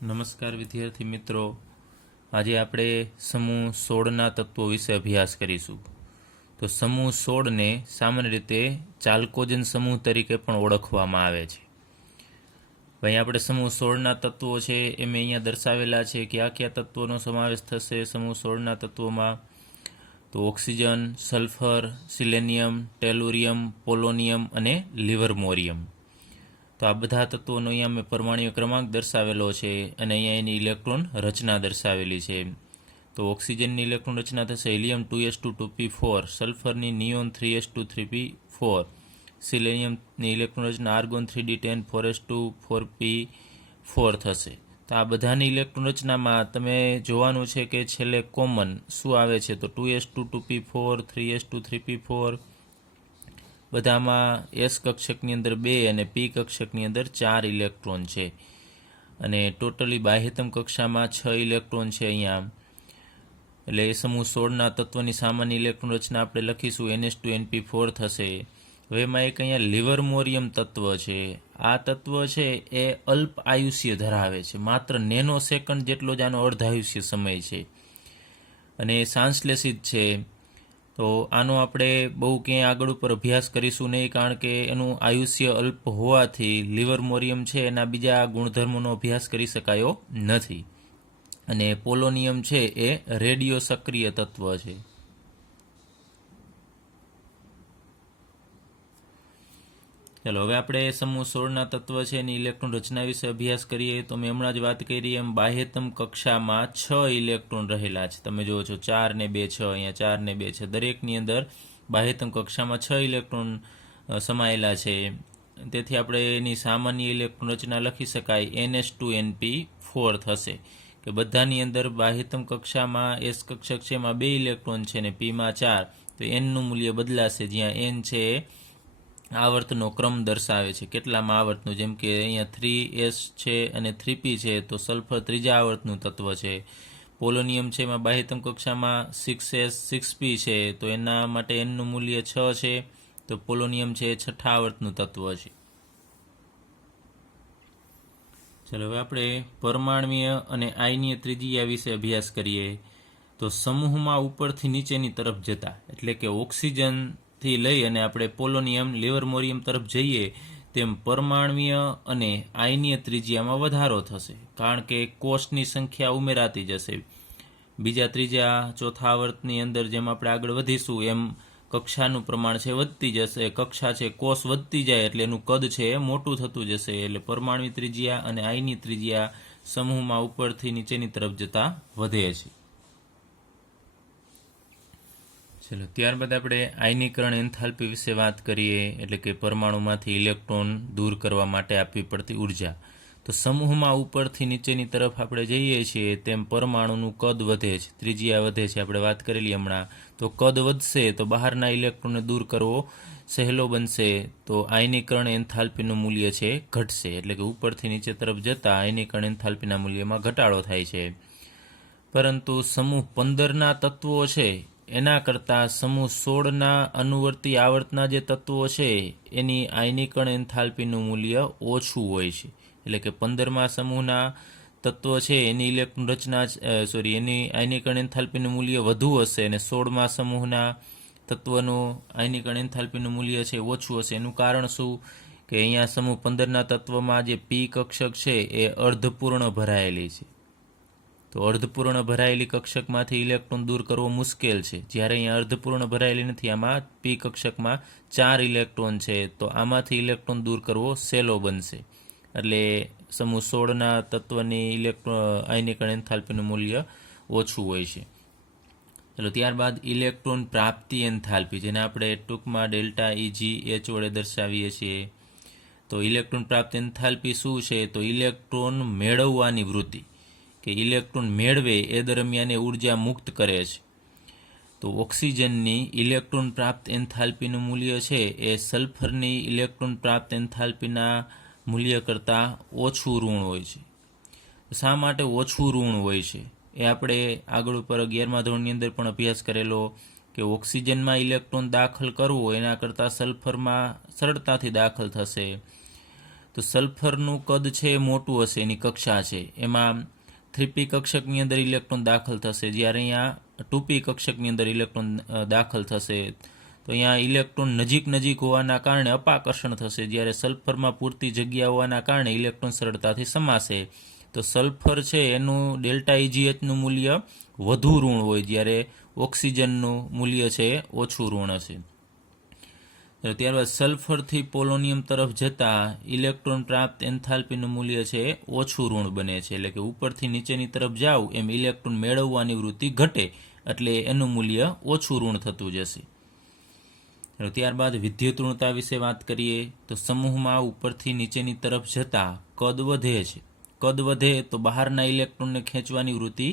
નમસ્કાર વિદ્યાર્થી મિત્રો, આજે આપણે સમૂહ 16ના તત્વો વિશે અભ્યાસ કરીશું. તો સમૂહ 16ને સામાન્ય રીતે ચાલ્કોજન સમૂહ તરીકે પણ ઓળખવામાં આવે છે. અહીં આપણે સમૂહ 16ના તત્વો છે એ મેં અહીંયા દર્શાવેલા છે. કયા કયા તત્વોનો સમાવેશ થશે સમૂહ 16ના તત્વોમાં? તો ઓક્સિજન, સલ્ફર, સિલેનિયમ, ટેલુરિયમ, પોલોનિયમ અને લિવરમોરિયમ. તો આ બધા તત્વોનો અહીંયા મેં પરમાણ્વીય ક્રમાંક દર્શાવેલો છે અને અહીંયા એની ઇલેક્ટ્રોન રચના દર્શાવેલી છે. તો ઓક્સિજનની ઇલેક્ટ્રોન રચના થશે હિલિયમ 2s2 2p4, સલ્ફરની નિયોન 3s2 3p4, સિલેનિયમની ઇલેક્ટ્રોન રચના આર્ગોન 3d10 4s2 4p4 થશે. તો આ બધાની ઇલેક્ટ્રોન રચનામાં તમે જોવાનું છે કે છેલ્લે કોમન શું આવે છે? તો 2s2 2p4, 3s2 3p4, બધામાં એસ કક્ષકની અંદર 2 અને પી કક્ષકની અંદર 4 ઇલેક્ટ્રોન છે અને ટોટલી બાહ્યતમ કક્ષામાં 6 ઇલેક્ટ્રોન છે અહીંયા. એટલે એ સમૂહ 16ના તત્વની સામાન્ય ઇલેક્ટ્રોન રચના આપણે લખીશું ns2np4 થશે. હવે એમાં એક અહીંયા લિવરમોરિયમ તત્વ છે. આ તત્વ છે એ અલ્પ આયુષ્ય ધરાવે છે, માત્ર નેનો સેકન્ડ જેટલો જ આનો અર્ધાયુષ્ય સમય છે અને સાંશ્લેષિત છે. તો આનો આપણે બહુ ક્યાંય આગળ ઉપર અભ્યાસ કરીશું નહીં, કારણ કે એનું આયુષ્ય અલ્પ હોવાથી લિવરમોરિયમ છે એના બીજા ગુણધર્મોનો અભ્યાસ કરી શકાયો નથી. અને પોલોનિયમ છે એ રેડિયો સક્રિય તત્વ છે. ચાલો હવે આપણે સમૂહ 16ના તત્વ છે એની ઇલેક્ટ્રોન રચના વિશે અભ્યાસ કરીએ. તો મેં હમણાં જ વાત કરી એમ બાહ્યતમ કક્ષામાં 6 ઇલેક્ટ્રોન રહેલા છે. તમે જુઓ છો 4 ને 2 6, અહીંયા 4 ને 2 છે. દરેકની અંદર બાહ્યતમ કક્ષામાં 6 ઇલેક્ટ્રોન સમાયેલા છે. તેથી આપણે એની સામાન્ય ઇલેક્ટ્રોન રચના લખી શકાય ns2np4 થશે. કે બધાની અંદર બાહ્યતમ કક્ષામાં એસ કક્ષક છે એમાં 2 ઇલેક્ટ્રોન છે ને પીમાં 4. તો એનનું મૂલ્ય બદલાશે, જ્યાં એન છે આવર્તનો ક્રમ દર્શાવે છે, કેટલામાં આવર્તનું. જેમ કે અહીંયા 3s છે અને 3p છે, તો સલ્ફર ત્રીજા આવર્તનું તત્વ છે. પોલોનિયમ છે એમાં બાહ્યતમ કક્ષામાં 6s 6p છે, તો એના માટે એનનું મૂલ્ય 6 છે. તો પોલોનિયમ છે એ છઠ્ઠા આવર્તનું તત્વ છે. ચાલો હવે આપણે પરમાણ્વીય અને આયનીય ત્રિજ્યા વિશે અભ્યાસ કરીએ. તો સમૂહમાં ઉપરથી નીચેની તરફ જતા, એટલે કે ઓક્સિજનથી લઈ અને આપણે પોલોનિયમ લિવરમોરિયમ તરફ જઈએ તેમ પરમાણ્વીય અને આયનીય ત્રિજ્યામાં વધારો થશે, કારણ કે કોષની સંખ્યા ઉમેરાતી જશે. બીજા ત્રીજા ચોથા આવર્તની અંદર જેમ આપણે આગળ વધીશું એમ કક્ષાનું પ્રમાણ છે વધતી જશે, કક્ષા છે કોષ વધતી જાય એટલે એનું કદ છે એ મોટું થતું જશે. એટલે પરમાણ્વીય ત્રિજ્યા અને આયનીય ત્રિજ્યા સમૂહમાં ઉપરથી નીચેની તરફ જતા વધે છે. ચલો ત્યારબાદ આપણે આયનીકરણ એન્થાલ્પી વિશે વાત કરીએ, એટલે કે પરમાણુમાંથી ઇલેક્ટ્રોન દૂર કરવા માટે આપવી પડતી ઉર્જા. તો સમૂહમાં ઉપરથી નીચેની તરફ આપણે જઈએ છીએ તેમ પરમાણુનું કદ વધે છે, ત્રિજ્યા વધે છે. આપણે વાત કરેલી હમણાં. તો કદ વધશે તો બહારના ઇલેક્ટ્રોનને દૂર કરવો સહેલો બનશે. તો આયનીકરણ એન્થાલ્પીનું મૂલ્ય છે ઘટશે, એટલે કે ઉપરથી નીચે તરફ જતાં આયનીકરણ એન્થાલ્પીના મૂલ્યમાં ઘટાડો થાય છે. પરંતુ સમૂહ 15ના તત્વો છે એના કરતાં સમૂહ 16ના અનુવર્તી આવર્તના જે તત્વો છે એની આયનીકરણ એન્થાલ્પીનું મૂલ્ય ઓછું હોય છે. એટલે કે 15મા સમૂહના તત્વો છે એની ઇલેક્ટ્રોન રચના એની આયનીકરણ એન્થાલ્પીનું મૂલ્ય વધુ હશે અને 16મા સમૂહના તત્વનું આયનીકરણ એન્થાલ્પીનું મૂલ્ય છે ઓછું હશે. એનું કારણ શું? કે અહીંયા સમૂહ 15ના તત્વમાં જે પી કક્ષક છે એ અર્ધપૂર્ણ ભરાયેલી છે. તો અર્ધપૂર્ણ ભરાયેલી કક્ષકમાંથી ઇલેક્ટ્રોન દૂર કરવો મુશ્કેલ છે, જ્યારે અહીંયા અર્ધપૂર્ણ ભરાયેલી નથી. આમાં પી કક્ષકમાં 4 ઇલેક્ટ્રોન છે, તો આમાંથી ઇલેક્ટ્રોન દૂર કરવો સહેલો બનશે. એટલે સમૂહ 16ના તત્વની આયનીકરણ એન્થાલ્પીનું મૂલ્ય ઓછું હોય છે. ચલો ત્યારબાદ ઇલેક્ટ્રોન પ્રાપ્તિ એન્થાલ્પી, જેને આપણે ટૂંકમાં ડેલ્ટા EGH વડે દર્શાવીએ છીએ. તો ઇલેક્ટ્રોન પ્રાપ્તિ એન્થાલ્પી શું છે? તો ઇલેક્ટ્રોન મેળવવાની વૃત્તિ, કે ઇલેક્ટ્રોન મેળવે એ દરમિયાન એ ઉર્જા મુક્ત કરે છે. તો ઓક્સિજનની ઇલેક્ટ્રોન પ્રાપ્ત એન્થાલ્પીનું મૂલ્ય છે એ સલ્ફરની ઇલેક્ટ્રોન પ્રાપ્ત એન્થાલ્પીના મૂલ્ય કરતાં ઓછું ઋણ હોય છે. શા માટે ઓછું ઋણ હોય છે એ આપણે આગળ ઉપર 11મા ધોરણની અંદર પણ અભ્યાસ કરેલો, કે ઓક્સિજનમાં ઇલેક્ટ્રોન દાખલ કરવો એના કરતાં સલ્ફરમાં સરળતાથી દાખલ થશે. તો તો સલ્ફરનું કદ છે એ મોટું હશે, એની કક્ષા છે, એમાં 3p કક્ષકની અંદર ઇલેક્ટ્રોન દાખલ થશે, જ્યારે અહીંયા 2p કક્ષકની અંદર ઇલેક્ટ્રોન દાખલ થશે. તો અહીંયા ઇલેક્ટ્રોન નજીક હોવાના કારણે અપાકર્ષણ થશે, જ્યારે સલ્ફરમાં પૂરતી જગ્યા હોવાના કારણે ઇલેક્ટ્રોન સરળતાથી સમાશે. તો સલ્ફર છે એનું ડેલ્ટા EGHનું મૂલ્ય વધુ ઋણ હોય, જ્યારે ઓક્સિજનનું મૂલ્ય છે એ ઓછું ઋણ હશે. ત્યારબાદ સલ્ફરથી પોલોનિયમ તરફ જતા ઇલેક્ટ્રોન પ્રાપ્ત એન્થાલ્પીનું મૂલ્ય છે એ ઓછું ઋણ બને છે, એટલે કે ઉપરથી નીચેની તરફ જાવ એમ ઇલેક્ટ્રોન મેળવવાની વૃત્તિ ઘટે, એટલે એનું મૂલ્ય ઓછું ઋણ થતું જશે. ત્યારબાદ વિદ્યુત ઋણતા વિશે વાત કરીએ તો સમૂહમાં ઉપરથી નીચેની તરફ જતા કદ વધે છે. કદ વધે તો બહારના ઇલેક્ટ્રોનને ખેંચવાની વૃત્તિ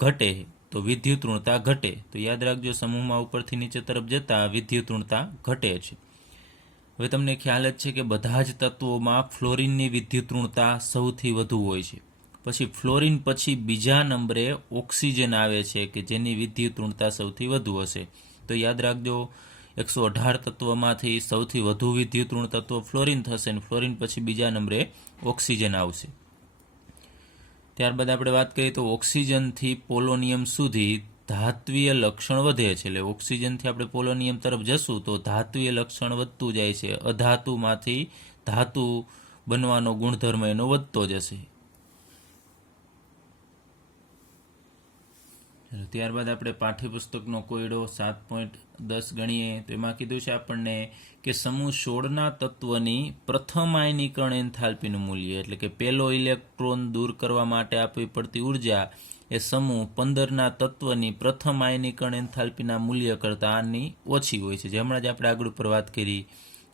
ઘટે, તો વિદ્યુત ઋણતા ઘટે. તો યાદ રાખજો, સમૂહમાં ઉપરથી નીચે તરફ જતા વિદ્યુત ઋણતા ઘટે છે. હવે તમને ખ્યાલ જ છે કે બધા જ તત્વોમાં ફ્લોરિનની વિદ્યુત ઋણતા સૌથી વધુ હોય છે. પછી ફ્લોરિન પછી બીજા નંબરે ઓક્સિજન આવે છે કે જેની વિદ્યુત ઋણતા સૌથી વધુ હશે. તો યાદ રાખજો, 118 તત્વોમાંથી સૌથી વધુ વિદ્યુત ઋણ તત્વ ફ્લોરિન થશે, અને ફ્લોરિન પછી બીજા નંબરે ઓક્સિજન આવશે. ત્યારબાદ આપણે વાત કરીએ તો ઓક્સિજનથી પોલોનિયમ સુધી ધાત્વીય લક્ષણ વધે છે, એટલે ઓક્સિજનથી આપણે પોલોનિયમ તરફ જશું તો ધાત્વીય લક્ષણ વધતું જાય છે, અધાતુમાંથી ધાતુ બનવાનો ગુણધર્મ એનો વધતો જશે. ત્યારબાદ આપણે પાઠ્યપુસ્તકનો કોયડો 7.10 ગણીએ તો એમાં કીધું છે આપણને કે સમૂહ 16ના તત્વની પ્રથમ આયનીકરણ એન્થાલ્પીનું મૂલ્ય, એટલે કે પહેલો ઇલેક્ટ્રોન દૂર કરવા માટે આપવી પડતી ઉર્જા એ સમૂહ 15ના તત્વની પ્રથમ આયનીકરણ એન્થાલ્પીના મૂલ્ય કરતાં આની ઓછી હોય છે. જે હમણાં જ આપણે આગળ ઉપર વાત કરી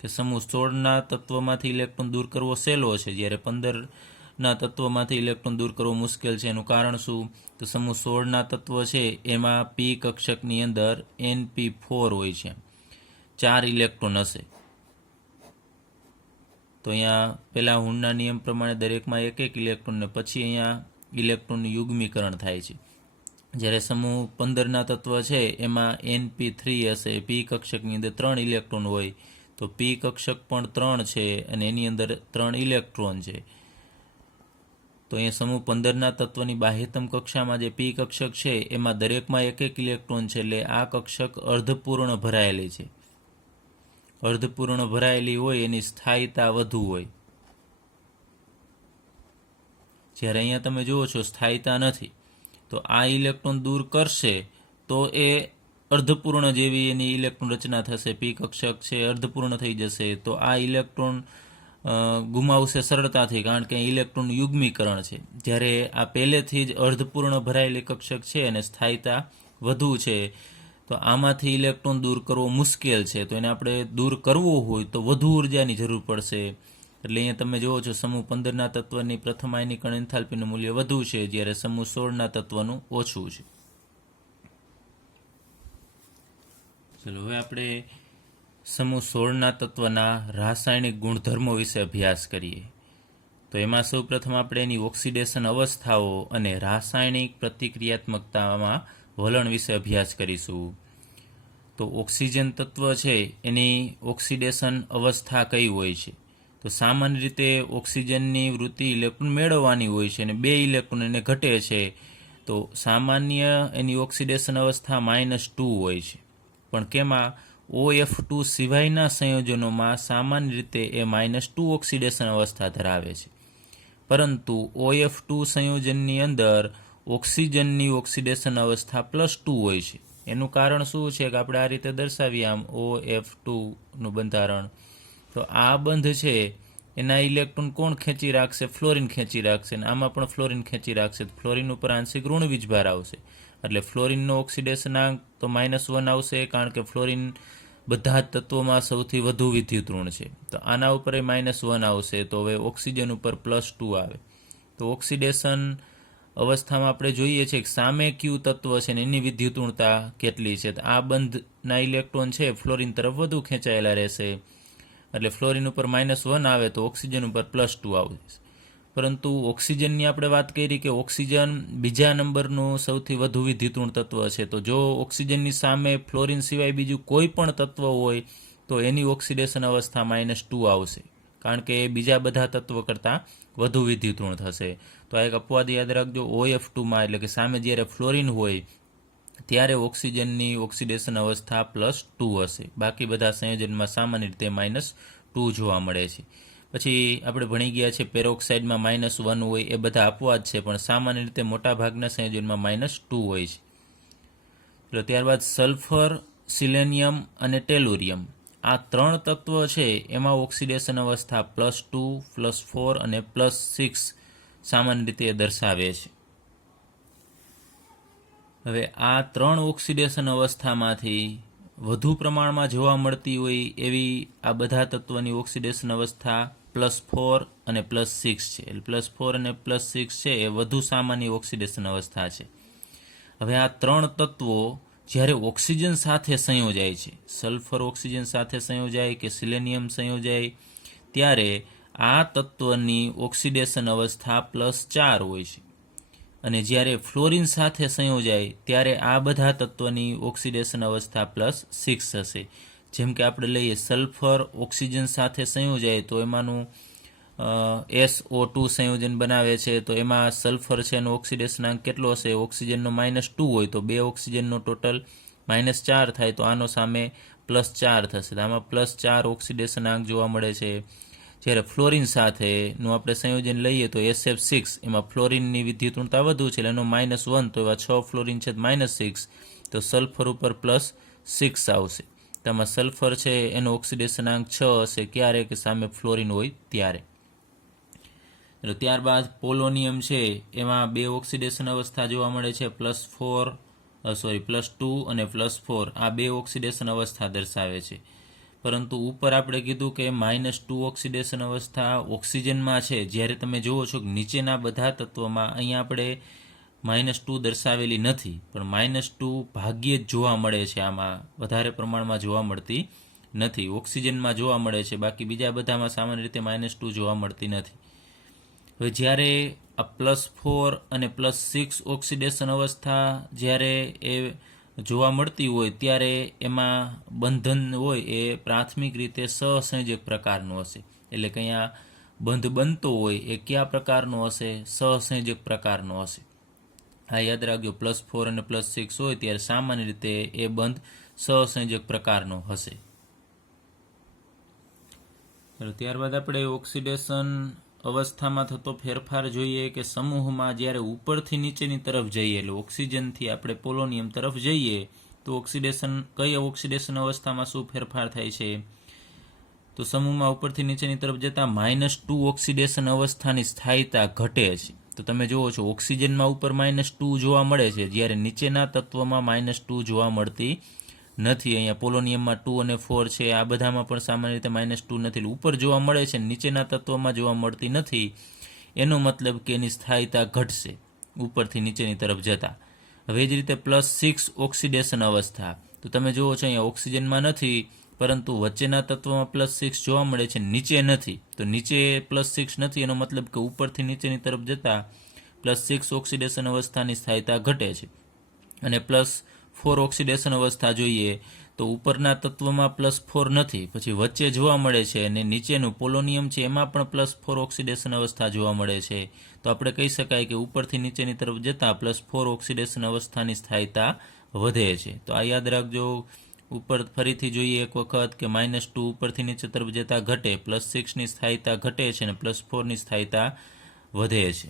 કે સમૂહ 16ના તત્વમાંથી ઇલેક્ટ્રોન દૂર કરવો સહેલો છે, જ્યારે 15ના તત્વમાંથી ઇલેક્ટ્રોન દૂર કરવો મુશ્કેલ છે. એનું કારણ શું? તો સમૂહ 16ના તત્વ છે એમાં p કક્ષકની અંદર Np4 હોય છે, 4 ઇલેક્ટ્રોન હશે. તો અહીંયા પહેલા હુનના નિયમ પ્રમાણે દરેકમાં એક ઇલેક્ટ્રોન, ને પછી અહીંયા ઇલેક્ટ્રોનનું યુગ્મીકરણ થાય છે. જ્યારે સમૂહ 15ના તત્વ છે એમાં Np3 હશે, p કક્ષકની અંદર 3 ઇલેક્ટ્રોન હોય, તો p કક્ષક પણ 3 છે અને એની અંદર 3 ઇલેક્ટ્રોન છે. તો અહીંયા સમૂહ 15ના તત્વની બાહ્યતમ કક્ષામાં જે p કક્ષક છે એમાં દરેકમાં એક ઇલેક્ટ્રોન છે, એટલે આ કક્ષક અર્ધપૂર્ણ ભરાયેલી છે. અર્ધપૂર્ણ ભરાયેલી હોય એની સ્થાયીતા વધુ હોય, જ્યારે અહીંયા તમે જુઓ છો સ્થાયીતા નથી. તો આ ઇલેક્ટ્રોન દૂર કરશે તો એ અર્ધપૂર્ણ જેવી એની ઇલેક્ટ્રોન રચના થશે, p કક્ષક છે અર્ધપૂર્ણ થઈ જશે. તો આ ઇલેક્ટ્રોન ગુમાવશે સરળતાથી, કારણ કે ઇલેક્ટ્રોનનું યુગ્મીકરણ છે. જ્યારે આ પહેલેથી જ અર્ધપૂર્ણ ભરાયેલી કક્ષક છે અને સ્થાયીતા વધુ છે, તો આમાંથી ઇલેક્ટ્રોન દૂર કરવો મુશ્કેલ છે. તો એને આપણે દૂર કરવું હોય તો વધુ ઉર્જાની જરૂર પડશે. એટલે અહીંયા તમે જુઓ છો સમૂહ 15ના તત્વની પ્રથમ આયનીકરણ એન્થાલ્પીનું મૂલ્ય વધુ છે, જ્યારે સમૂહ 16ના તત્વનું ઓછું છે. ચલો હવે આપણે સમૂહ 16ના તત્વના રાસાયણિક ગુણધર્મો વિશે અભ્યાસ કરીએ. તો એમાં સૌ પ્રથમ આપણે એની ઓક્સિડેશન અવસ્થાઓ અને રાસાયણિક પ્રતિક્રિયાત્મકતામાં વલણ વિશે અભ્યાસ કરીશું. તો ઓક્સિજન તત્વ છે એની ઓક્સિડેશન અવસ્થા કઈ હોય છે? તો સામાન્ય રીતે ઓક્સિજનની વૃત્તિ ઇલેક્ટ્રોન મેળવવાની હોય છે અને 2 ઇલેક્ટ્રોન એને ઘટે છે. તો સામાન્ય એની ઓક્સિડેશન અવસ્થા -2 હોય છે, પણ કેમાં OF2 સિવાયના સંયોજનોમાં સામાન્ય રીતે એ -2 ઓક્સિડેશન અવસ્થા ધરાવે છે. પરંતુ OF2 સંયોજનની અંદર ઓક્સિજનની ઓક્સિડેશન અવસ્થા +2 હોય છે. એનું કારણ શું છે કે આપણે આ રીતે દર્શાવીએ આમ OF2નું બંધારણ. તો આ બંધ છે એના ઇલેક્ટ્રોન કોણ ખેંચી રાખશે? ફ્લોરિન ખેંચી રાખશે, અને આમાં પણ ફ્લોરિન ખેંચી રાખશે. ફ્લોરિન ઉપર આંશિક ઋણ વીજભાર આવશે, એટલે ફ્લોરિનનો ઓક્સિડેશનાંક તો -1 આવશે, કારણ કે ફ્લોરિન બધા જ તત્વોમાં સૌથી વધુ વિદ્યુત ઋણ છે. તો આના ઉપર -1 આવશે, તો હવે ઓક્સિજન ઉપર +2 આવે. તો ઓક્સિડેશન અવસ્થામાં આપણે જોઈએ છીએ કે સામે ક્યુ તત્વ છે ને એની વિદ્યુત ઋણતા કેટલી છે. તો આ બંધના ઇલેક્ટ્રોન છે ફ્લોરિન તરફ વધુ ખેંચાયેલા રહેશે, એટલે ફ્લોરિન ઉપર -1 આવે તો ઓક્સિજન ઉપર +2 આવશે. પરંતુ ઓક્સિજનની આપણે વાત કરી કે ઓક્સિજન બીજા નંબરનું સૌથી વધુ વિદ્યુત ઋણ તત્વ છે. તો જો ઓક્સિજનની સામે ફ્લોરિન સિવાય બીજું કોઈ પણ તત્વ હોય તો એની ઓક્સિડેશન અવસ્થા -2 આવશે, કારણ કે એ બીજા બધા તત્વો કરતાં વધુ વિદ્યુતઋણ થશે. તો આ એક અપવાદ યાદ રાખજો. OF2માં એટલે કે સામે જ્યારે ફ્લોરિન હોય ત્યારે ઓક્સિજનની ઓક્સિડેશન અવસ્થા +2 હશે. બાકી બધા સંયોજનમાં સામાન્ય રીતે -2 જોવા મળે છે. પછી આપણે ભણી ગયા છે પેરોક્સાઇડમાં -1 હોય, એ બધા અપવાદ છે, પણ સામાન્ય રીતે મોટાભાગના સંયોજનમાં -2 હોય છે. એટલે ત્યારબાદ સલ્ફર, સિલેનિયમ અને ટેલુરિયમ આ 3 તત્વો છે એમાં ઓક્સિડેશન અવસ્થા +2, +4 અને +6 સામાન્ય રીતે દર્શાવે છે. હવે આ 3 ઓક્સિડેશન અવસ્થામાંથી વધુ પ્રમાણમાં જોવા મળતી હોય એવી આ બધા તત્વોની ઓક્સિડેશન અવસ્થા +4 અને +6 છે. એટલે +4 અને +6 છે એ વધુ સામાન્ય ઓક્સિડેશન અવસ્થા છે. હવે આ 3 તત્વો જ્યારે ઓક્સિજન સાથે સંયોજાય છે, સલ્ફર ઓક્સિજન સાથે સંયોજાય કે સિલેનિયમ સંયોજાય, ત્યારે આ તત્વની ઓક્સિડેશન અવસ્થા +4 હોય છે. અને જ્યારે ફ્લોરિન સાથે સંયોજાય ત્યારે આ બધા તત્વોની ઓક્સિડેશન અવસ્થા +6 હશે. જેમ કે આપણે લઈએ સલ્ફર ઓક્સિજન સાથે સંયોજાય તો એમાંનું SO2 સંયોજન બનાવે છે, તો એમાં સલ્ફર છે એનો ઓક્સિડેશનાંક કેટલો હશે? ઓક્સિજનનો -2 હોય તો 2 ઓક્સિજનનો ટોટલ -4 થાય, તો આનો સામે +4 થશે. તો આમાં +4 ઓક્સિડેશનાંક જોવા મળે છે. જ્યારે ફ્લોરિન સાથેનું આપણે સંયોજન લઈએ તો SF6, એમાં ફ્લોરિનની વિદ્યુતઋણતા વધુ છે એટલે એનો -1, તો એવા 6 ફ્લોરિન છે -6, તો સલ્ફર ઉપર +6 આવશે. તો આમાં સલ્ફર છે એનો ઓક્સિડેશનાંક 6 હશે. ક્યારે? કે સામે ફ્લોરિન હોય ત્યારે. એટલે ત્યારબાદ પોલોનિયમ છે એમાં 2 ઓક્સિડેશન અવસ્થા જોવા મળે છે, +2 અને +4 આ 2 ઓક્સિડેશન અવસ્થા દર્શાવે છે. પરંતુ ઉપર આપણે કીધું કે -2 ઓક્સિડેશન અવસ્થા ઓક્સિજનમાં છે. જ્યારે તમે જુઓ છો કે નીચેના બધા તત્વોમાં અહીંયા આપણે -2 દર્શાવેલી નથી, પણ -2 ભાગ્યે જ જોવા મળે છે. આમાં વધારે પ્રમાણમાં જોવા મળતી નથી. ઓક્સિજનમાં જોવા મળે છે, બાકી બીજા બધામાં સામાન્ય રીતે -2 જોવા મળતી નથી. હવે જ્યારે આ +4 અને +6 ઓક્સિડેશન અવસ્થા જ્યારે એ જોવા મળતી હોય ત્યારે એમાં બંધન હોય એ પ્રાથમિક રીતે સહસંયોજક પ્રકારનું હશે. એટલે કે અહીંયા બંધ બનતો હોય એ કયા પ્રકારનો હશે? સહસંયોજક પ્રકારનો હશે. આ યાદ રાખજો, +4 અને +6 હોય ત્યારે સામાન્ય રીતે એ બંધ સહસંયોજક પ્રકારનો હશે. ત્યારબાદ આપણે ઓક્સિડેશન અવસ્થામાં થતો ફેરફાર જોઈએ કે સમૂહમાં જ્યારે ઉપરથી નીચેની તરફ જઈએ, એટલે ઓક્સિજનથી આપણે પોલોનિયમ તરફ જઈએ તો કઈ ઓક્સિડેશન અવસ્થામાં શું ફેરફાર થાય છે? તો સમૂહમાં ઉપરથી નીચેની તરફ જતા -2 ઓક્સિડેશન અવસ્થાની સ્થાયીતા ઘટે છે. તો તમે જુઓ છો ઓક્સિજનમાં ઉપર -2 જોવા મળે છે, જ્યારે નીચેના તત્વમાં -2 જોવા મળતી નથી. અહીંયા પોલોનિયમમાં 2 અને 4 છે, આ બધામાં પણ સામાન્ય રીતે -2 નથી. ઉપર જોવા મળે છે, નીચેના તત્વોમાં જોવા મળતી નથી. એનો મતલબ કે એની સ્થાયીતા ઘટશે ઉપરથી નીચેની તરફ જતા. હવે જ રીતે +6 ઓક્સિડેશન અવસ્થા, તો તમે જુઓ છો અહીંયા ઓક્સિજનમાં નથી, પરંતુ વચ્ચેના તત્વમાં +6 જોવા મળે છે, નીચે નથી. તો નીચે +6 નથી, એનો મતલબ કે ઉપરથી નીચેની તરફ જતા +6 ઓક્સિડેશન અવસ્થાની સ્થાયીતા ઘટે છે. અને +4 ઓક્સિડેશન અવસ્થા જોઈએ તો ઉપરના તત્વમાં +4 નથી, પછી વચ્ચે જોવા મળે છે, અને નીચેનું પોલોનિયમ છે એમાં પણ +4 ઓક્સિડેશન અવસ્થા જોવા મળે છે. તો આપણે કહી શકાય કે ઉપરથી નીચેની તરફ જતાં +4 ઓક્સિડેશન અવસ્થાની સ્થાયીતા વધે છે. તો આ યાદ રાખજો. ઉપર ફરીથી જોઈએ એક વખત કે -2 ઉપરથી નીચે તરફ જતાં ઘટે, +6ની સ્થાયીતા ઘટે છે અને +4ની સ્થાયીતા વધે છે.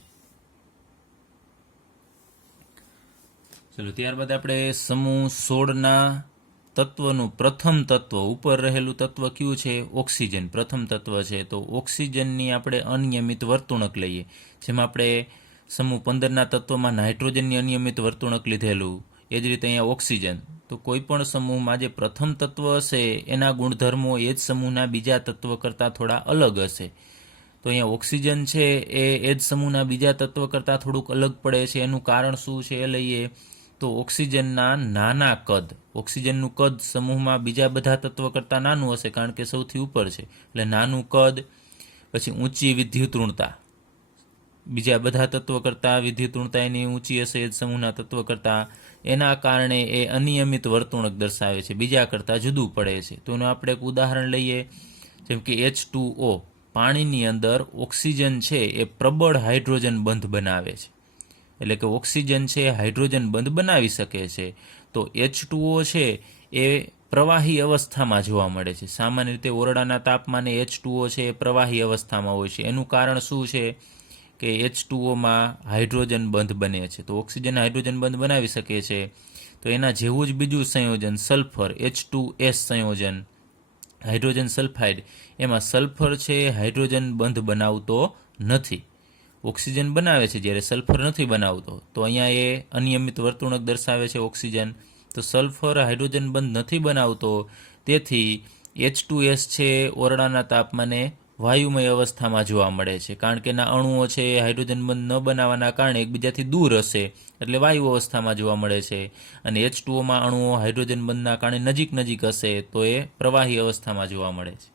ચલો ત્યારબાદ આપણે સમૂહ 16ના તત્વનું પ્રથમ તત્વ, ઉપર રહેલું તત્વ કયું છે? ઓક્સિજન પ્રથમ તત્વ છે. તો ઓક્સિજનની આપણે અનિયમિત વર્તુણક લઈએ. જેમાં આપણે સમૂહ 15ના તત્વમાં નાઇટ્રોજનની અનિયમિત વર્તુણક લીધેલું, એ જ રીતે અહીંયા ઓક્સિજન. તો કોઈ પણ સમૂહમાં જે પ્રથમ તત્વ હશે એના ગુણધર્મો એ જ સમૂહના બીજા તત્વ કરતાં થોડા અલગ હશે. તો અહીંયા ઓક્સિજન છે એ જ સમૂહના બીજા તત્વ કરતાં થોડુંક અલગ પડે છે. એનું કારણ શું છે એ લઈએ તો ઓક્સિજનના નાના કદ. ઓક્સિજનનું કદ સમૂહમાં બીજા બધા તત્વ કરતાં નાનું હશે, કારણ કે સૌથી ઉપર છે એટલે નાનું કદ. પછી ઊંચી વિદ્યુતઋણતા, બીજા બધા તત્વ કરતાં વિદ્યુતઋણતા એની ઊંચી હશે એ જ સમૂહના તત્વ કરતાં. એના કારણે એ અનિયમિત વર્તુણક દર્શાવે છે, બીજા કરતાં જુદું પડે છે. તો એનું આપણે એક ઉદાહરણ લઈએ, જેમ કે H2O. પાણીની અંદર ઓક્સિજન છે એ પ્રબળ હાઇડ્રોજન બંધ બનાવે છે. એટલે કે ઓક્સિજન છે હાઇડ્રોજન બંધ બનાવી શકે છે. તો H2O છે એ પ્રવાહી અવસ્થામાં જોવા મળે છે. સામાન્ય રીતે ઓરડાના તાપમાને H2O છે એ પ્રવાહી અવસ્થામાં હોય છે. એનું કારણ શું છે કે H2Oમાં હાઇડ્રોજન બંધ બને છે. તો ઓક્સિજન હાઇડ્રોજન બંધ બનાવી શકે છે. તો એના જેવું જ બીજું સંયોજન સલ્ફર H2S સંયોજન હાઇડ્રોજન સલ્ફાઇડ, એમાં સલ્ફર છે હાઇડ્રોજન બંધ બનાવતો નથી. ઓક્સિજન બનાવે છે જ્યારે સલ્ફર નથી બનાવતો. તો અહીંયા એ અનિયમિત વર્તણૂક દર્શાવે છે ઓક્સિજન. તો સલ્ફર હાઇડ્રોજન બંધ નથી બનાવતો, તેથી H2S છે ઓરડાના તાપમાને વાયુમય અવસ્થામાં જોવા મળે છે. કારણ કે એના અણુઓ છે એ હાઇડ્રોજન બંધ ન બનાવવાના કારણે એકબીજાથી દૂર હશે, એટલે વાયુ અવસ્થામાં જોવા મળે છે. અને H2Oમાં અણુઓ હાઇડ્રોજન બંધના કારણે નજીક હશે, તો એ પ્રવાહી અવસ્થામાં જોવા મળે છે.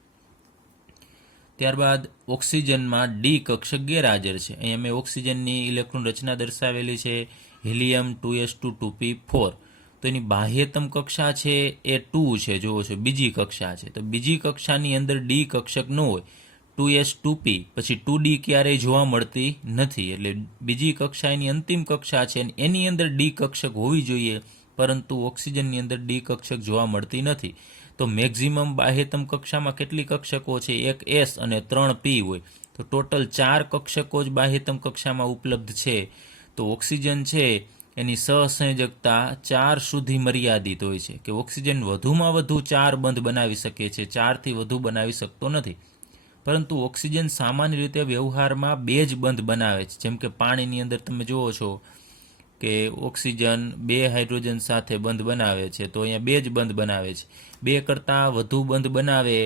ત્યારબાદ ઓક્સિજનમાં ડી કક્ષક ગેરહાજર છે. અહીંયા મેં ઓક્સિજનની ઇલેક્ટ્રોન રચના દર્શાવેલી છે, હિલિયમ 2s2 2p4. તો એની બાહ્યતમ કક્ષા છે એ 2 છે, જોવો છો બીજી કક્ષા છે. તો બીજી કક્ષાની અંદર ડી કક્ષક ન હોય, 2s2p પછી 2d ક્યારેય જોવા મળતી નથી. એટલે બીજી કક્ષાની અંતિમ કક્ષા છે એની અંદર ડી કક્ષક હોવી જોઈએ, પરંતુ ઓક્સિજનની અંદર ડી કક્ષક જોવા મળતી નથી. તો મેક્ઝિમમ બાહ્યતમ કક્ષામાં કેટલી કક્ષકો છે? એક S અને 3 P હોય. તો ટોટલ 4 કક્ષકો જ બાહ્યતમ કક્ષામાં ઉપલબ્ધ છે. તો ઓક્સિજન છે એની સહસંયોજકતા 4 સુધી મર્યાદિત હોય છે, કે ઓક્સિજન વધુમાં વધુ 4 બંધ બનાવી શકે છે, 4થી વધુ બનાવી શકતો નથી. પરંતુ ઓક્સિજન સામાન્ય રીતે વ્યવહારમાં 2 જ બંધ બનાવે છે. જેમ કે પાણીની અંદર તમે જુઓ છો કે ઓક્સિજન 2 હાઇડ્રોજન સાથે બંધ બનાવે છે, તો અહીંયા 2 જ બંધ બનાવે છે. 2 કરતાં વધુ બંધ બનાવે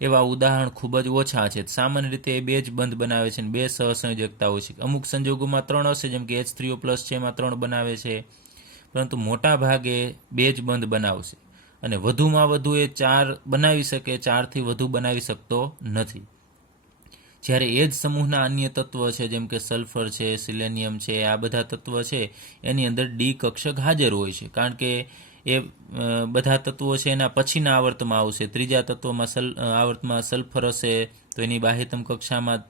એવા ઉદાહરણ ખૂબ જ ઓછા છે. સામાન્ય રીતે 2 જ બંધ બનાવે છે અને 2 સહસંયોજકતા હોય છે. અમુક સંજોગોમાં 3 હશે, જેમ કે H3O+ છે એમાં 3 બનાવે છે, પરંતુ મોટા ભાગે 2 જ બંધ બનાવશે. અને વધુમાં વધુ એ 4 બનાવી શકે, 4થી વધુ બનાવી શકતો નથી. જ્યારે એ જ સમૂહના અન્ય તત્વ છે, જેમ કે સલ્ફર છે, સિલેનિયમ છે, આ બધા તત્વ છે એની અંદર ડી કક્ષક હાજર હોય છે. કારણ કે એ બધા તત્વો છે એના પછીના આવર્તમાં આવશે. ત્રીજા તત્વમાં આવર્તમાં સલ્ફર હશે, તો એની બાહ્યતમ કક્ષામાં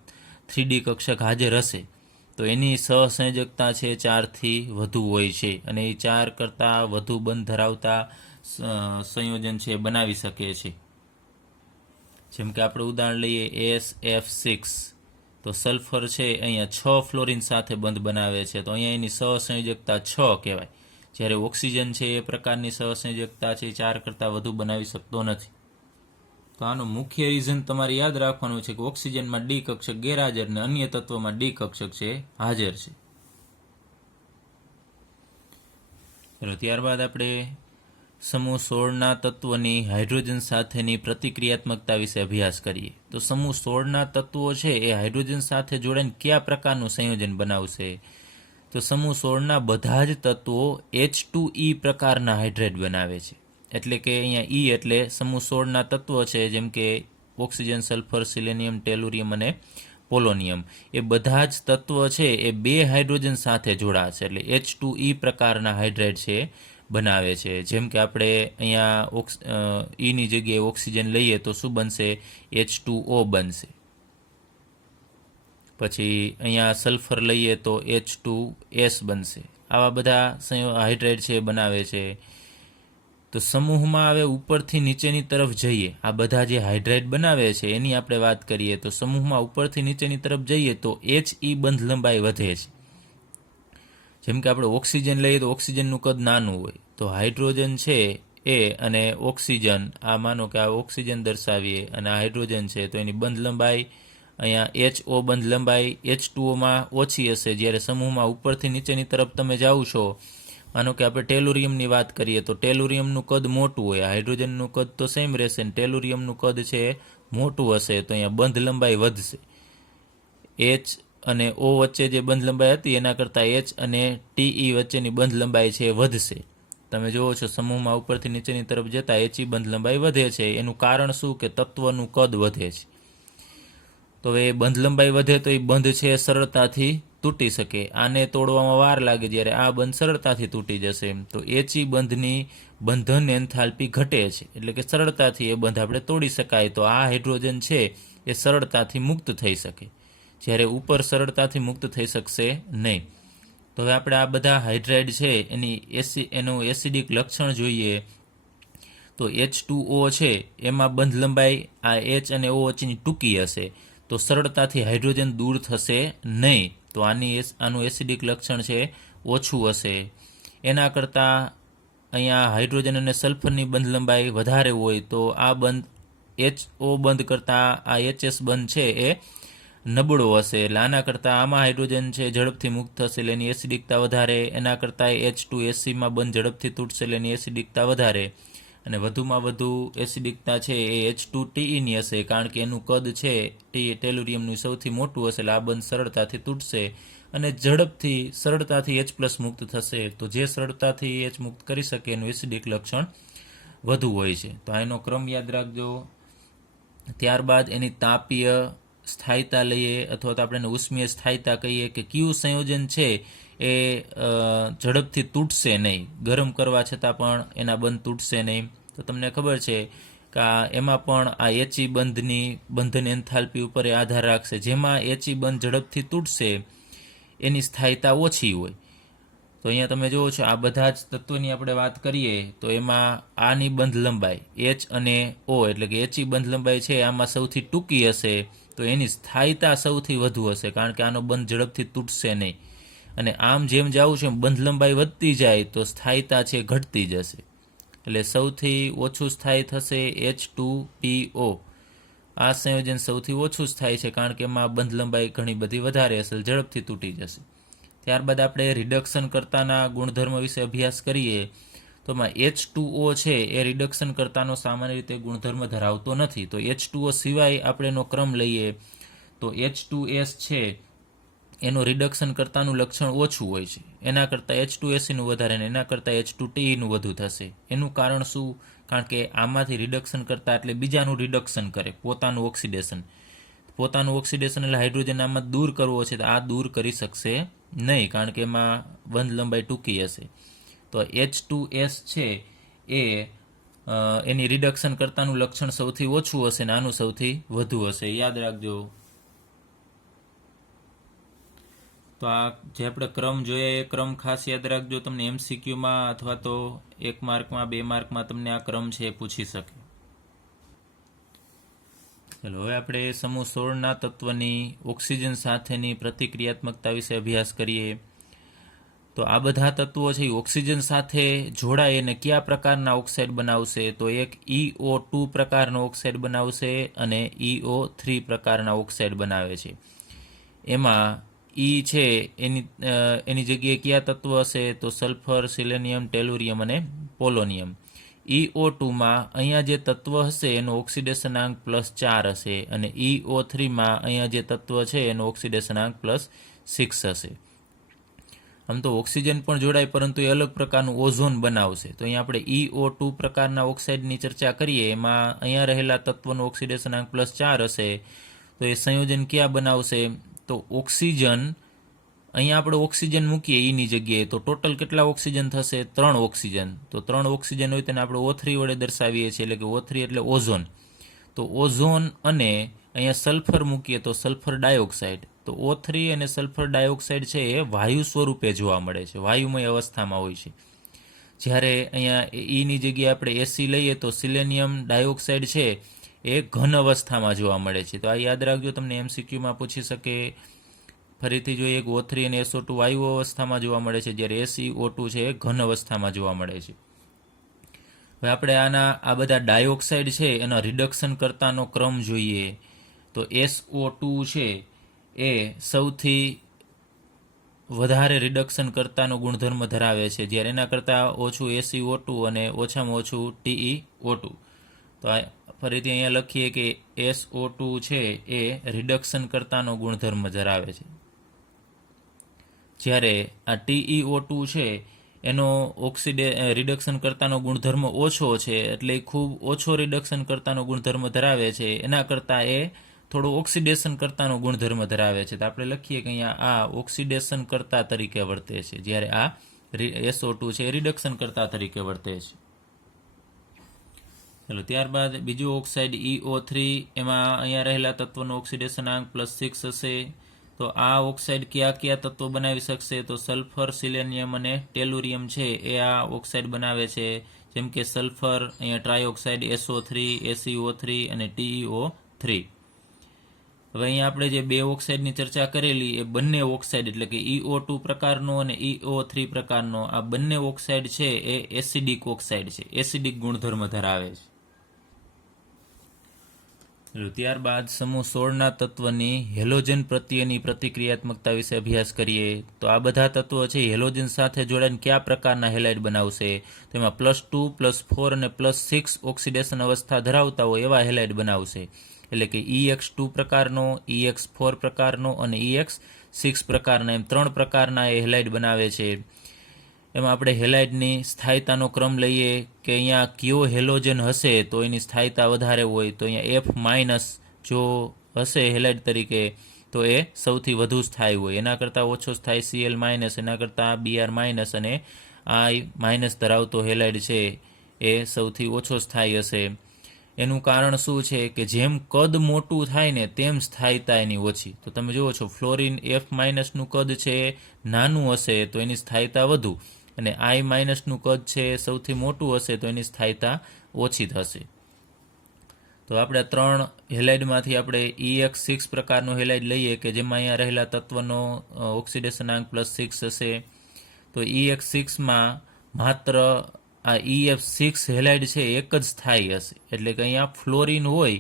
3D કક્ષક હાજર હશે. તો એની સહસંયોજકતા છે 4થી વધુ હોય છે, અને એ 4 કરતાં વધુ બંધ ધરાવતા સંયોજન છે બનાવી શકે છે. જેમ કે આપણે ઉદાહરણ લઈએ SF6, તો સલ્ફર છે અહીંયા 6 ફ્લોરિન સાથે બંધ બનાવે છે, તો અહીંયા એની સહસંયોજકતા 6 કહેવાય. જ્યારે ઓક્સિજન છે એ પ્રકારની સહસંયોજકતા છે 4 કરતાં વધુ બનાવી શકતો નથી. તો આનો મુખ્ય રીઝન તમારે યાદ રાખવાનું છે કે ઓક્સિજનમાં ડી કક્ષક ગેરહાજર અને અન્ય તત્વોમાં ડી કક્ષક છે હાજર છે. ચલો ત્યારબાદ આપણે સમૂહ 16ના તત્વની હાઇડ્રોજન સાથેની પ્રતિક્રિયાત્મકતા વિશે અભ્યાસ કરીએ. તો સમૂહ 16ના તત્વો છે એ હાઇડ્રોજન સાથે જોડાઈને કયા પ્રકારનું સંયોજન બનાવશે? તો સમૂહ 16ના બધા જ તત્વો H2E પ્રકારના હાઇડ્રેટ બનાવે છે. એટલે કે અહીંયા E એટલે સમૂહ 16ના તત્વો છે, જેમ કે ઓક્સિજન, સલ્ફર, સિલેનિયમ, ટેલુરિયમ અને પોલોનિયમ. એ બધા જ તત્વ છે એ 2 હાઇડ્રોજન સાથે જોડાશે, એટલે H2E પ્રકારના હાઇડ્રેટ છે બનાવે છે. જેમ કે આપણે અહીંયા Eની જગ્યાએ ઓક્સિજન લઈએ તો શું બનશે? H2O બનશે. પછી અહીંયા સલ્ફર લઈએ તો H2S બનશે. આવા બધા હાઇડ્રેટ છે બનાવે છે. તો સમૂહમાં હવે ઉપરથી નીચેની તરફ જઈએ, આ બધા જે હાઇડ્રેટ બનાવે છે એની આપણે વાત કરીએ. તો સમૂહમાં ઉપરથી નીચેની તરફ જઈએ તો HE બંધ લંબાઈ વધે છે. જેમ કે આપણે ઓક્સિજન લઈએ તો ઓક્સિજનનું કદ નાનું હોય, તો હાઇડ્રોજન છે એ અને ઓક્સિજન, આ માનો કે આ ઓક્સિજન દર્શાવીએ અને આ હાઇડ્રોજન છે, તો એની બંધ લંબાઈ અહીંયા HO બંધ લંબાઈ H2Oમાં ઓછી હશે. જ્યારે સમૂહમાં ઉપરથી નીચેની તરફ તમે જાઓ છો, માનો કે આપણે ટેલુરિયમની વાત કરીએ તો ટેલુરિયમનું કદ મોટું હોય, હાઇડ્રોજનનું કદ તો સેમ રહેશે ને ટેલુરિયમનું કદ છે મોટું હશે, તો અહીંયા બંધ લંબાઈ વધશે. H અને O વચ્ચે જે બંધ લંબાઈ હતી એના કરતાં H અને TE વચ્ચેની બંધ લંબાઈ છે વધશે. તમે જુઓ છો સમૂહમાં ઉપરથી નીચેની તરફ જતા HE બંધ લંબાઈ વધે છે. એનું કારણ શું? કે તત્વનું કદ વધે છે. તો એ બંધ લંબાઈ વધે તો એ બંધ છે સરળતાથી તૂટી શકે. આને તોડવામાં વાર લાગે, જ્યારે આ બંધ સરળતાથી તૂટી જશે. તો HE બંધની બંધન એન્થાલ્પી ઘટે છે, એટલે કે સરળતાથી એ બંધ આપણે તોડી શકાય. તો આ હાઇડ્રોજન છે એ એ સરળતાથી મુક્ત થઈ શકે, જ્યારે ઉપર સરળતાથી મુક્ત થઈ શકશે નહીં. તો હવે આપણે આ બધા હાઇડ્રાઇડ છે એનું એસિડિક લક્ષણ જોઈએ. તો H2O છે એમાં બંધ લંબાઈ આ H અને O વચ્ચેની ટૂંકી હશે, તો સરળતાથી હાઇડ્રોજન દૂર થશે નહીં. તો આનું એસિડિક લક્ષણ છે ઓછું હશે. એના કરતાં અહીંયા હાઇડ્રોજન અને સલ્ફરની બંધ લંબાઈ વધારે હોય, તો આ બંધ HO બંધ કરતાં આ HS બંધ છે એ નબળો હશે. એટલે આના કરતાં આમાં હાઇડ્રોજન છે ઝડપથી મુક્ત થશે એટલે એની એસિડિકતા વધારે. એના કરતાં H2SCમાં બંધ ઝડપથી તૂટશે એટલે એની એસિડિકતા વધારે. અને વધુમાં વધુ એસિડિકતા છે એ H2TEની હશે, કારણ કે એનું કદ છે ટેલુરિયમનું સૌથી મોટું હશે, એટલે આ બંધ સરળતાથી તૂટશે અને સરળતાથી H+ મુક્ત થશે. તો જે સરળતાથી H મુક્ત કરી શકે એનું એસિડિક લક્ષણ વધુ હોય છે. તો આનો ક્રમ યાદ રાખજો. ત્યારબાદ એની તાપીય સ્થાયીતા લઈએ, અથવા તો આપણે એને ઉષ્મીય સ્થાયીતા કહીએ કે કયું સંયોજન છે એ ઝડપથી તૂટશે નહીં, ગરમ કરવા છતાં પણ એના બંધ તૂટશે નહીં. તો તમને ખબર છે કે એમાં પણ આ HE બંધન એન્થાલ્પી ઉપર એ આધાર રાખશે. જેમાં HE બંધ ઝડપથી તૂટશે એની સ્થાયીતા ઓછી હોય. તો અહીંયા તમે જુઓ છો આ બધા જ તત્વોની આપણે વાત કરીએ તો એમાં આની બંધ લંબાઈ H અને O એટલે કે HE બંધ લંબાઈ છે આમાં સૌથી ટૂંકી હશે, તો એની સ્થાયીતા સૌથી વધુ હશે, કારણ કે આનો બંધ ઝડપથી તૂટશે નહીં. અને આમ જેમ જાવું છે બંધ લંબાઈ વધતી જાય તો સ્થાયીતા છે ઘટતી જશે. એટલે સૌથી ઓછું સ્થાયી થશે H2PO. આ સંયોજન સૌથી ઓછું સ્થાયી છે, કારણ કે એમાં બંધ લંબાઈ ઘણી બધી વધારે હશે, ઝડપથી તૂટી જશે. ત્યારબાદ આપણે રિડક્શન કરતાના ગુણધર્મ વિશે અભ્યાસ કરીએ. તો એમાં H2O છે એ રિડક્શન કરતાનો સામાન્ય રીતે ગુણધર્મ ધરાવતો નથી. તો H2O સિવાય આપણે એનો ક્રમ લઈએ તો H2S છે એનું રિડક્શન કરતાનું લક્ષણ ઓછું હોય છે, એના કરતાં H2SCનું વધારે ને એના કરતાં H2TEનું વધુ થશે. એનું કારણ શું? કારણ કે આમાંથી રિડક્શન કરતા એટલે બીજાનું રિડક્શન કરે, પોતાનું ઓક્સિડેશન એટલે હાઇડ્રોજન આમાં દૂર કરવો છે તો આ દૂર કરી શકશે નહીં, કારણ કે એમાં બંધ લંબાઈ ટૂંકી હશે. તો H2S છે એ એની રિડક્શન કરતાનું લક્ષણ સૌથી ઓછું હશે ને આનું સૌથી વધુ હશે, યાદ રાખજો. તો આ જે આપણે ક્રમ જોઈએ એ ક્રમ ખાસ યાદ રાખજો. તમને MCQમાં અથવા તો 1 માર્કમાં 2 માર્કમાં તમને આ ક્રમ છે એ પૂછી શકે. ચલો હવે આપણે સમૂહ 16ના તત્વની ઓક્સિજન સાથેની પ્રતિક્રિયાત્મકતા વિશે અભ્યાસ કરીએ. તો આ બધા તત્વો છે એ ઓક્સિજન સાથે જોડાય અને કયા પ્રકારના ઓક્સાઇડ બનાવશે? તો એક EO2 પ્રકારનો ઓક્સાઇડ બનાવશે અને EO3 પ્રકારના ઓક્સાઇડ બનાવે છે. એમાં E છે એની જગ્યાએ કયા તત્વ હશે? તો સલ્ફર, સિલેનિયમ, ટેલુરિયમ અને પોલોનિયમ. EO2માં અહીંયા જે તત્વ હશે એનો ઓક્સિડેશનાંક +4 હશે અને EO3માં અહીંયા જે તત્વ છે એનો ઓક્સિડેશનાંક +6 હશે. આમ તો ઓક્સિજન પણ જોડાય, પરંતુ એ અલગ પ્રકારનું ઓઝોન બનાવશે. તો અહીંયા આપણે EO2 પ્રકારના ઓક્સાઇડની ચર્ચા કરીએ. એમાં અહીંયા રહેલા તત્વનો ઓક્સિડેશનાંક +4 હશે. તો એ સંયોજન ક્યાં બનાવશે? તો ઓક્સિજન, અહીંયા આપણે ઓક્સિજન મૂકીએ એની જગ્યાએ તો ટોટલ કેટલા ઓક્સિજન થશે? 3 ઓક્સિજન. તો 3 ઓક્સિજન હોય તેને આપણે O3 વડે દર્શાવીએ છીએ, એટલે કે O3 એટલે ઓઝોન. તો ઓઝોન અને અહીંયા સલ્ફર મૂકીએ તો સલ્ફર ડાયોક્સાઇડ. તો O3 અને સલ્ફર ડાયોક્સાઇડ છે એ વાયુ સ્વરૂપે જોવા મળે છે, વાયુમય અવસ્થામાં હોય છે. જ્યારે અહીંયા Eની જગ્યાએ આપણે Ac લઈએ તો સિલેનિયમ ડાયોક્સાઇડ છે એ ઘન અવસ્થામાં જોવા મળે છે. તો આ યાદ રાખજો, તમને MCQમાં પૂછી શકે. ફરીથી જોઈએ કે O3 અને SO2 વાયુ અવસ્થામાં જોવા મળે છે, જ્યારે SiO2 છે એ ઘન અવસ્થામાં જોવા મળે છે. હવે આપણે આ બધા ડાયોક્સાઇડ છે એના રિડક્શન કરતાનો ક્રમ જોઈએ. તો SO2 છે એ સૌથી વધારે રિડક્શન કરતાનો ગુણધર્મ ધરાવે છે, જ્યારે એના કરતાં ઓછું SiO2 અને ઓછામાં ઓછું TeO2. તો ફરીથી અહીંયા લખીએ કે SO2 છે એ રિડક્શન કરતાનો ગુણધર્મ ધરાવે છે, જ્યારે આ TeO2 છે એનો રિડક્શન કરતાનો ગુણધર્મ ઓછો છે, એટલે ખૂબ ઓછો રિડક્શન કરતાનો ગુણધર્મ ધરાવે છે. એના કરતાં એ થોડો ઓક્સિડેશન કરતાનો ગુણધર્મ ધરાવે છે. તો આપણે લખીએ કે અહીંયા આ ઓક્સિડેશન કરતા તરીકે વર્તે છે, જ્યારે આ SO2 છે એ રિડક્શન કરતા તરીકે વર્તે છે. ચલો ત્યારબાદ બીજું ઓક્સાઇડ EO3, એમાં અહીંયા રહેલા તત્વનો ઓક્સિડેશનાંક +6 હશે. તો આ ઓક્સાઇડ કયા કયા તત્વો બનાવી શકશે? તો સલ્ફર, સિલેનિયમ અને ટેલુરિયમ છે એ આ ઓક્સાઇડ બનાવે છે. જેમ કે સલ્ફર, અહીંયા ટ્રાયોક્સાઇડ SO3, ACO3 અને TeO3. હવે અહીંયા આપણે જે બે ઓક્સાઇડની ચર્ચા કરેલી એ બંને ઓક્સાઇડ એટલે કે EO2 પ્રકારનો અને EO3 પ્રકારનો આ બંને ઓક્સાઇડ છે એ એસિડિક ઓક્સાઇડ છે, એસિડિક ગુણધર્મ ધરાવે છે. ત્યારબાદ સમૂહ 16ના તત્વની હેલોજન પ્રત્યેની પ્રતિક્રિયાત્મકતા વિશે અભ્યાસ કરીએ. તો આ બધા તત્વો છે હેલોજન સાથે જોડાઈને કયા પ્રકારના હેલાઇડ બનાવશે? તો એમાં +2, +4 અને +6 ઓક્સિડેશન અવસ્થા ધરાવતા હોય એવા હેલાઇડ બનાવશે. એટલે કે EX2 પ્રકારનો, EX4 પ્રકારનો અને EX6 પ્રકારના, એમ 3 પ્રકારના એ હેલાઇડ બનાવે છે. એમાં આપણે હેલાઇડની સ્થાયીતાનો ક્રમ લઈએ કે અહીંયા કયો હેલોજન હશે તો એની સ્થાયીતા વધારે હોય. તો અહીંયા F- જો હશે હેલાઇડ તરીકે તો એ સૌથી વધુ સ્થાયી હોય. એના કરતાં ઓછો સ્થાયી Cl-, એના કરતાં Br- અને I- ધરાવતો હેલાઇડ છે એ સૌથી ઓછો સ્થાયી હશે. એનું કારણ શું છે કે જેમ કદ મોટું થાય ને તેમ સ્થાયીતા એની ઓછી. તો તમે જુઓ છો ફ્લોરિન F- નું કદ છે નાનું હશે તો એની સ્થાયીતા વધુ, અને I- નું કદ છે સૌથી મોટું હશે તો એની સ્થાયીતા ઓછી થશે. તો આપણે 3 હેલાઇડમાંથી આપણે EX6 પ્રકારનો હેલાઇડ લઈએ કે જેમાં અહીંયા રહેલા તત્વનો ઓક્સિડેશનાંક +6 હશે. તો EX6માં માત્ર આ EF6 હેલાઇડ છે એક જ સ્થાયી હશે. એટલે કે અહીંયા ફ્લોરિન હોય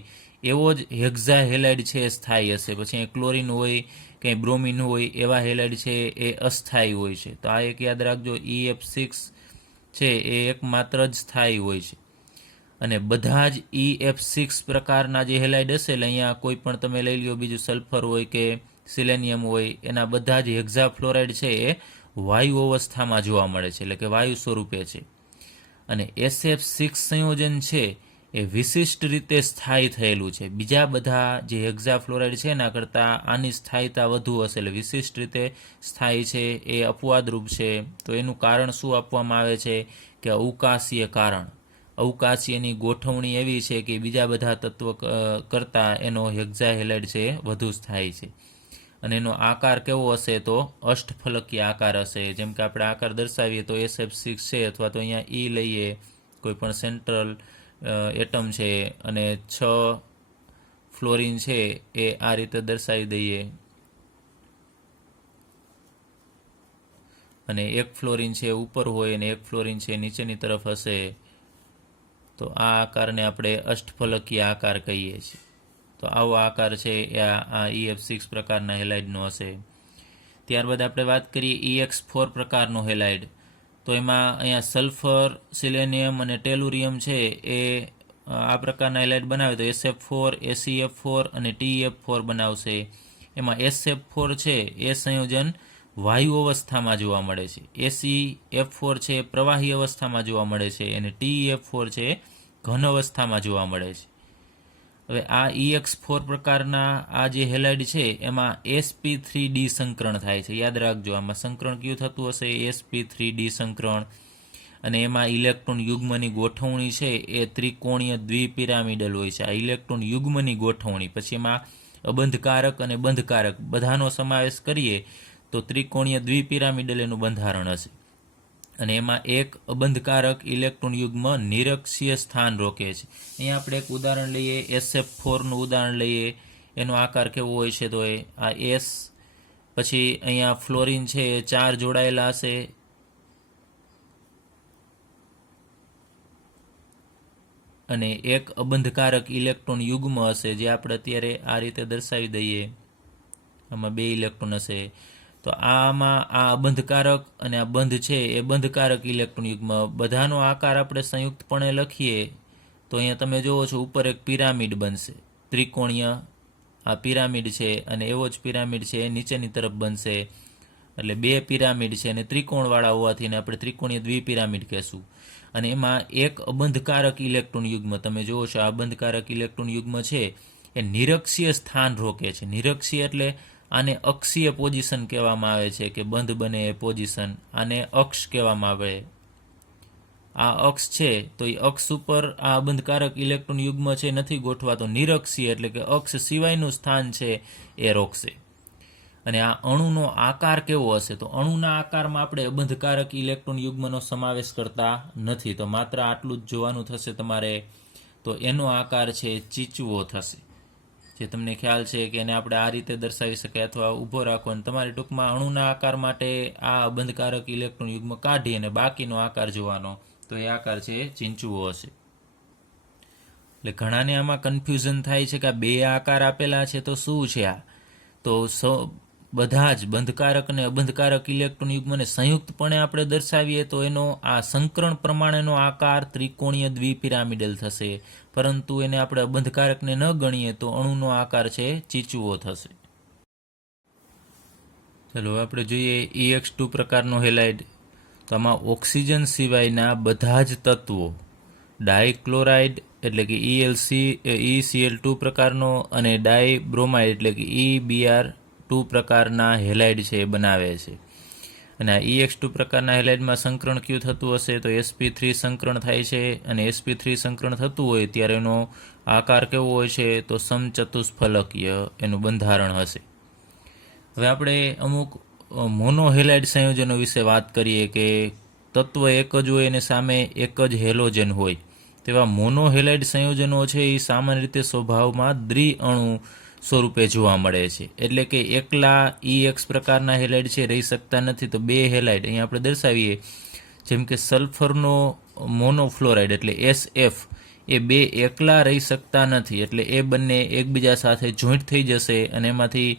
એવો જ હેક્ઝા હેલાઇડ છે એ સ્થાયી હશે. પછી અહીં ક્લોરિન હોય, કંઈ બ્રોમિન હોય એવા હેલાઇડ છે એ અસ્થાયી હોય છે. તો આ એક યાદ રાખજો, EF6 છે એ એક માત્ર જ સ્થાયી હોય છે. અને બધા જ EF6 પ્રકારના જે હેલાઇડ હશે, એટલે અહીંયા કોઈ પણ તમે લઈ લ્યો, બીજું સલ્ફર હોય કે સિલેનિયમ હોય, એના બધા જ હેક્ઝા ફ્લોરાઇડ છે એ વાયુ અવસ્થામાં જોવા મળે છે, એટલે કે વાયુ સ્વરૂપે છે. અને SF6 સંયોજન છે એ વિશિષ્ટ રીતે સ્થાયી થયેલું છે. બીજા બધા જે હેક્ઝા ફ્લોરાઇડ છે એના કરતાં આની સ્થાયીતા વધુ હશે, એટલે વિશિષ્ટ રીતે સ્થાયી છે. એ અપવાદરૂપ છે. તો એનું કારણ શું આપવામાં આવે છે કે અવકાશીય કારણ. અવકાશીયની ગોઠવણી એવી છે કે બીજા બધા તત્વ કરતાં એનો હેક્ઝા હેલાઇડ છે વધુ સ્થાયી છે. અને એનો આકાર કેવો હશે? તો અષ્ટફલકીય આકાર હશે. જેમ કે આપણે આકાર દર્શાવીએ તો SF6 છે, અથવા તો અહીંયા E લઈએ, કોઈ પણ સેન્ટ્રલ એટમ છે અને 6 ફ્લોરિન છે એ આ રીતે દર્શાવી દઈએ, અને એક ફ્લોરિન છે ઉપર હોય અને એક ફ્લોરિન છે નીચેની તરફ હશે. તો આ આકારને આપણે અષ્ટફલકીય આકાર કહીએ છીએ. તો આવો આકાર છે એ આ EF6 પ્રકારના હેલાઇડનો હશે. ત્યારબાદ આપણે વાત કરીએ EX4 પ્રકારનો હેલાઇડ. તો એમાં અહીંયા સલ્ફર, સિલેનિયમ અને ટેલુરિયમ છે એ આ પ્રકારના હેલાઇડ બનાવે તો SF4, ACF4 અને TF4 બનાવશે. એમાં SF4 છે એ સંયોજન વાયુ અવસ્થામાં જોવા મળે છે. ACF4 છે પ્રવાહી અવસ્થામાં જોવા મળે છે, અને TF4 છે ઘન અવસ્થામાં જોવા મળે છે. હવે આ EX4 પ્રકારના આ જે હેલાઇડ છે એમાં sp3d સંકરણ થાય છે. યાદ રાખજો, આમાં સંકરણ કયું થતું હશે? sp3d સંકરણ. અને એમાં ઇલેક્ટ્રોન યુગ્મની ગોઠવણી છે એ ત્રિકોણીય દ્વિપિરામિડલ હોય છે. આ ઇલેક્ટ્રોન યુગ્મની ગોઠવણી, પછી એમાં અબંધકારક અને બંધકારક બધાનો સમાવેશ કરીએ તો ત્રિકોણીય દ્વિપિરામિડલ એનું બંધારણ હશે. અને એમાં એક અબંધકારક ઇલેક્ટ્રોન યુગ્મ નિરક્ષીય સ્થાન રોકે છે. અહીંયા આપણે એક ઉદાહરણ લઈએ, SF4નું ઉદાહરણ લઈએ. એનો આકાર કેવો હોય છે? તો આ S, પછી અહીંયા ફ્લોરિન છે એ 4 જોડાયેલા હશે, અને એક અબંધકારક ઇલેક્ટ્રોન યુગ્મ હશે જે આપણે અત્યારે આ રીતે દર્શાવી દઈએ. આમાં 2 ઇલેક્ટ્રોન હશે. તો આમાં આ અબંધકારક અને આ બંધ છે એ બંધકારક ઇલેક્ટ્રોન યુગ્મ, બધાનો આકાર આપણે સંયુક્તપણે લખીએ તો અહીંયા તમે જોવો છો ઉપર એક પિરામિડ બનશે, ત્રિકોણીય આ પિરામિડ છે, અને એવો જ પિરામિડ છે એ નીચેની તરફ બનશે. એટલે 2 પિરામિડ છે અને ત્રિકોણવાળા હોવાથી આપણે ત્રિકોણીય દ્વિપિરામિડ કહેશું. અને એમાં એક અબંધકારક ઇલેક્ટ્રોન યુગ્મ તમે જોવો છો, આ અબંધકારક ઇલેક્ટ્રોન યુગ્મ છે એ નિરક્ષીય સ્થાન રોકે છે. નિરક્ષીય એટલે આને અક્ષીય પોઝિશન કહેવામાં આવે છે, કે બંધ બને એ પોઝિશન, આને અક્ષ કહેવામાં આવે. આ અક્ષ છે તો એ અક્ષ ઉપર આ અબંધકારક ઇલેક્ટ્રોન યુગ્મ છે નથી ગોઠવાતો, નિરક્ષીય એટલે કે અક્ષ સિવાયનું સ્થાન છે એ રોકશે. અને આ અણુનો આકાર કેવો હશે? તો અણુના આકારમાં આપણે અબંધકારક ઇલેક્ટ્રોન યુગ્મનો સમાવેશ કરતા નથી, તો માત્ર આટલું જ જોવાનું થશે તમારે. તો એનો આકાર છે ચીચવો થશે, જે તમને ખ્યાલ છે કે એને આપણે આ રીતે દર્શાવી શકાય અથવા ઊભો રાખો અને તમારે ટૂંકમાં અણુના આકાર માટે આ અબંધકારક ઇલેક્ટ્રોન યુગ્મ કાઢી અને બાકીનો આકાર જોવાનો, તો એ આકાર છે ચીંચવો હશે. એટલે ઘણાને આમાં કન્ફ્યુઝન થાય છે કે આ બે આકાર આપેલા છે તો શું છે આ? તો બધા જ બંધકારક અને અબંધકારક ઇલેક્ટ્રોન યુગ્મને સંયુક્તપણે આપણે દર્શાવીએ તો એનો આ સંકરણ પ્રમાણેનો આકાર ત્રિકોણીય દ્વિપિરામિડલ થશે, પરંતુ એને આપણે અબંધકારકને ન ગણીએ તો અણુનો આકાર છે ચીચવો થશે. ચલો આપણે જોઈએ EX2 પ્રકારનો હેલાઇડ. તો આમાં ઓક્સિજન સિવાયના બધા જ તત્વો, ડાયક્લોરાઇડ એટલે કે ECl2 પ્રકારનો અને ડાયબ્રોમાઇડ એટલે કે EBr2 પ્રકારના હેલાઇડ છે એ બનાવે છે. અને આ EX2 પ્રકારના હેલાઇડમાં સંકરણ ક્યુ થતું હશે તો sp3 સંકરણ થાય છે, અને sp3 સંકરણ થતું હોય ત્યારે એનો આકાર કેવો હોય છે? તો સમચતુષ્ફલકીય એનું બંધારણ હશે. હવે આપણે અમુક મોનોહેલાઇડ સંયોજનો વિશે વાત કરીએ કે તત્વ એક જ હોય અને સામે એક જ હેલોજન હોય. તેવા મોનોહેલાઇડ સંયોજનો છે એ સામાન્ય રીતે સ્વભાવમાં દ્વિઅણુ સ્વરૂપે જોવા મળે છે. એટલે કે એકલા EX પ્રકારના હેલાઇડ છે રહી શકતા નથી, તો બે હેલાઇડ અહીંયા આપણે દર્શાવીએ, જેમ કે સલ્ફરનો મોનોફ્લોરાઇડ એટલે SF, એ બે એકલા રહી શકતા નથી, એટલે એ બંને એકબીજા સાથે જોઈન્ટ થઈ જશે અને એમાંથી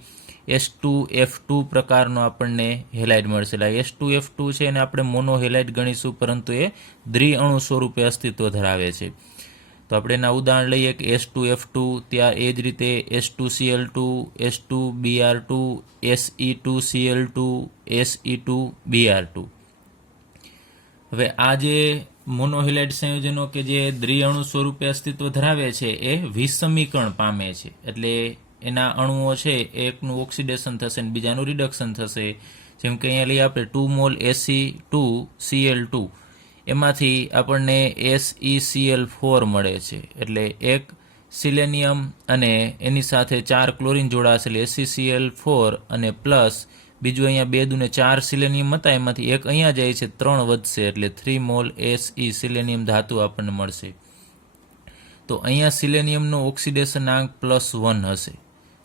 S2F2 પ્રકારનો આપણને હેલાઇડ મળશે. એટલે S2F2 છે એને આપણે મોનોહેલાઇડ ગણીશું, પરંતુ એ દ્વિઅણુ સ્વરૂપે અસ્તિત્વ ધરાવે છે. તો આપણે એના ઉદાહરણ લઈએ કે S2F2, ત્યાં એ જ રીતે S2Cl2, S2Br2, Se2Cl2, Se2Br2. હવે આ જે મોનોહેલાઇડ સંયોજનો કે જે દ્વિઅણુ સ્વરૂપે અસ્તિત્વ ધરાવે છે એ વિષમીકરણ પામે છે. એટલે એના અણુઓ છે એકનું ઓક્સિડેશન થશે અને બીજાનું રિડક્શન થશે. જેમ કે અહીંયા લઈએ આપણે 2 મોલ Se2Cl2, એમાંથી આપણને SeCl4 મળે છે. એટલે એક સિલેનિયમ અને એની સાથે 4 ક્લોરીન જોડાશે એટલે SeCl4 અને પ્લસ બીજું અહીંયા 2 દુને 4 સિલેનિયમ હતા, એમાંથી એક અહીંયા જાય છે, 3 વધશે એટલે 3 મોલ Se સિલેનિયમ ધાતુ આપણને મળશે. તો અહીંયા સિલેનિયમનો ઓક્સિડેશન આંક +1 હશે,